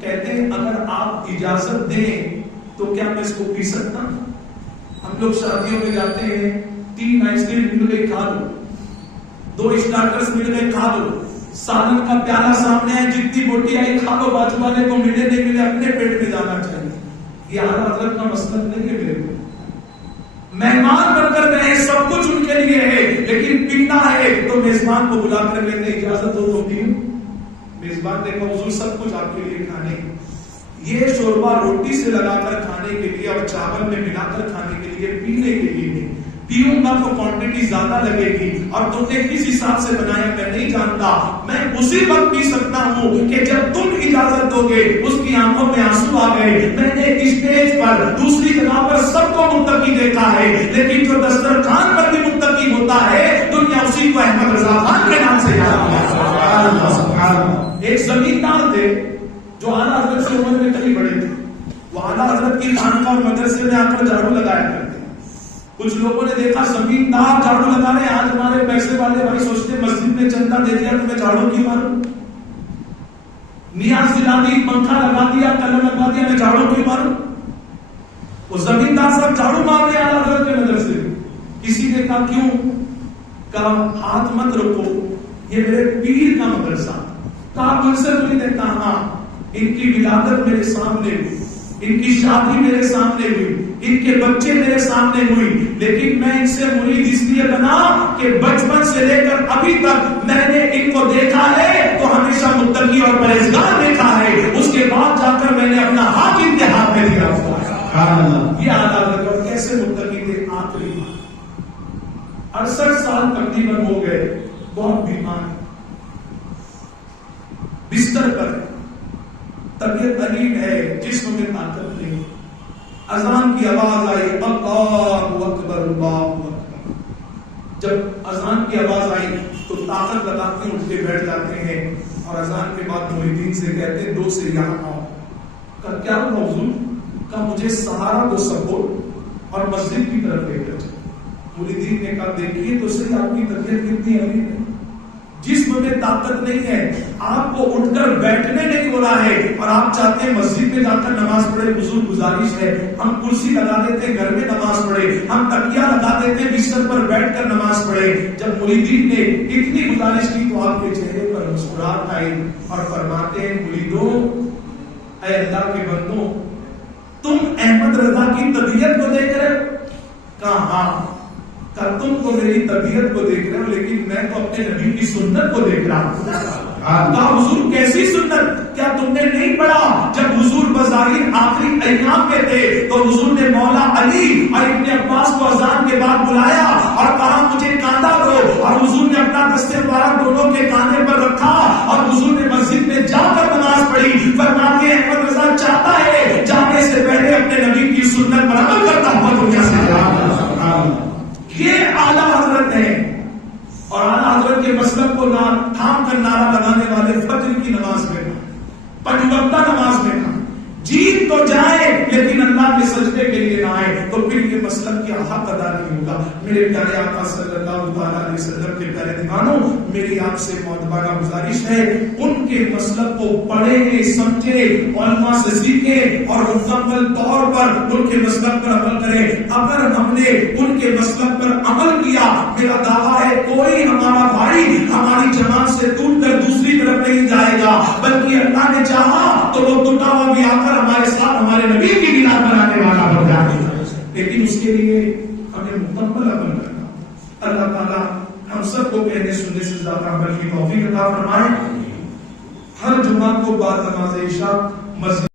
کہتے ہیں اگر آپ اجازت دیں تو کیا میں اس کو پی سکتا ہوں؟ ہم لوگ شادیوں میں جاتے ہیں، 3 آئس کریم مل گئی کھا لو، 2 اسٹارٹرز مل گئے کھا لو، سالن کا پیالہ سامنے ہے، جتنی بوٹی آئی کھا لو، بازو والے کو ملے نہیں ملے اپنے پیٹ میں جانا چاہیے. یہ اعلیٰ حضرت کا مسلک نہیں ہے. میرے کو مہمان بن کر گئے، سب کچھ ان کے لیے ہے لیکن پینا ہے تو میزبان کو بلا کر کہتے ہیں اجازت دو تو پیوں. میزبان نے کہا حضور سب کچھ آپ کے لیے کھانے. یہ شوربا روٹی سے لگا کر کھانے کے لیے اور چاول میں ملا کر کھانے کے لیے، پینے کے لیے نہیں. پیوں گا تو کوانٹٹی زیادہ لگے گی اور تم نے کس حساب سے بنایا میں نہیں جانتا. میں اسی وقت پی سکتا ہوں کہ جب تم اجازت دو گے. اس کی آنکھوں میں آنسو آ گئے. میں نے اسٹیج پر دوسری جگہ پر سب کو متقی دیکھا ہے لیکن جو دسترخوان پر بھی متقی ہوتا ہے دنیا اسی کو احمد رضا خان کے نام سے جانتی ہے. ایک زمیندار تھے جو اعلیٰ حضرت سے عمر میں کئی بڑے تھے. وہ اعلیٰ حضرت کی خانقاہ اور مدرسے میں آ کر جھاڑو لگایا کرتے. کچھ لوگوں نے دیکھا زمیندار جھاڑو لگا رہے. آج ہمارے پیسے والے بھائی سوچتے مسجد میں چندہ دے دیا تو میں جھاڑو کیوں ماروں؟ نیاز دلا دی، پنکھا لگا دیا، کلر لگا دیا، میں جھاڑو کیوں ماروں؟ وہ زمیندار صاحب جھاڑو مار رہے اعلیٰ حضرت کے مدرسے. کسی نے کہا کیوں؟ کہا ہاتھ مت رکھو، یہ میرے پیر کا مدرسہ. کہا مجھ سے نہیں دیتا. ہاں ان کی ولادت میرے سامنے ہوئی، ان کی شادی میرے سامنے ہوئی، ان کے بچے میرے سامنے ہوئی، لیکن میں ان سے مرید اس لیے بنا کہ بچپن سے لے کر ابھی تک میں نے ان کو دیکھا ہے تو ہمیشہ متقی اور پرہیزگار دیکھا ہے. اس کے بعد جا کر میں نے اپنا ہاتھ ان کے ہاتھ میں دیا. یہ اعلیٰ حضرت اور کیسے متقی تھے. آخری 68 سال تقریباً ہو گئے، بہت بیمار، بستر پر، طبیعت علیل ہے، جسم میں طاقت نہیں. اذان کی آواز آئی، اللہ اکبر اللہ اکبر. جب اذان کی آواز آئی تو طاقت لگاتے اٹھ کے بیٹھ جاتے ہیں اور اذان کے بعد مریدین سے کہتے ہیں 2 سے یہاں آؤ. کہ کیا موضوع؟ کہ مجھے سہارا دو سپورٹ اور مسجد کی طرف لے کر. مریدین نے کہا دیکھیے تو صحیح آپ کی طبیعت کتنی علیل ہے، جسم میں طاقت نہیں ہے، آپ کو اٹھ کر بیٹھنے نہیں ہو رہا ہے اور آپ چاہتے ہیں مسجد میں جا کر نماز پڑھے. حضور گزارش ہے ہم کرسی لگا دیتے گھر میں نماز پڑھے، ہم تکیہ لگا دیتے بستر پر بیٹھ کر نماز پڑھے. جب مریدین نے اتنی گزارش کی تو آپ کے چہرے پر مسکراہٹ آئی اور فرماتے ہیں مریدوں، اے اللہ کے بندوں، تم احمد رضا کی طبیعت کو دیکھ رہے ہو؟ کہا ہاں. کہ تم تو میری طبیعت کو دیکھ رہے ہو لیکن میں تو اپنے نبی کی سنت کو دیکھ رہا ہوں. کہا حضور کیسی سنت؟ کیا تم نے نہیں پڑھا جب حضور بظاہر آخری ایام میں تھے تو حضور نے مولا علی اور ابن عباس کو اذان کے بعد بلایا اور کہا مجھے کاندھا دو، اور حضور نے اپنا دستے مبارک دونوں کے کاندھے پر رکھا اور حضور نے مسجد میں جا کر نماز پڑھی. فرماتے ہیں احمد رضا چاہتا ہے جانے سے پہلے اپنے نبی کی سنت پر عمل کرتا ہوا دنیا سے جائے. جائیں لیکن اللہ کے سجدے کے لیے نہ آئے تو پھر یہ مسلک کیا حق ادا نہیں ہوگا. میرے پیارے آقا صلی اللہ تعالیٰ علیہ وسلم کے پیارے دیوانوں، میری آپ سے مؤدبانہ گزارش ہے ان کے مسلک کو پڑھیں، سمجھیں، علماء سے سیکھیں اور مکمل طور پر ان کے مسلک پر عمل کریں. اگر ہم نے ان کے مسلک پر عمل کیا، میرا دعویٰ ہے کوئی ہمارا بھائی ہماری جماعت سے ٹوٹ کر دوسری طرف نہیں جائے گا، بلکہ اللہ نے چاہا تو وہ ٹوٹا ہوا بھی آ کر ہمارے ساتھ ہمارے نبی کی بنا بنانے والا ہو جائے گا. لیکن اس کے لیے ہمیں مکمل عمل کرنا. اللہ تعالیٰ ہم سب کو کہنے سننے سے زیادہ عمل کی توفیق عطا فرمائے. ہر جمعہ کو بعد نماز عشاء مسجد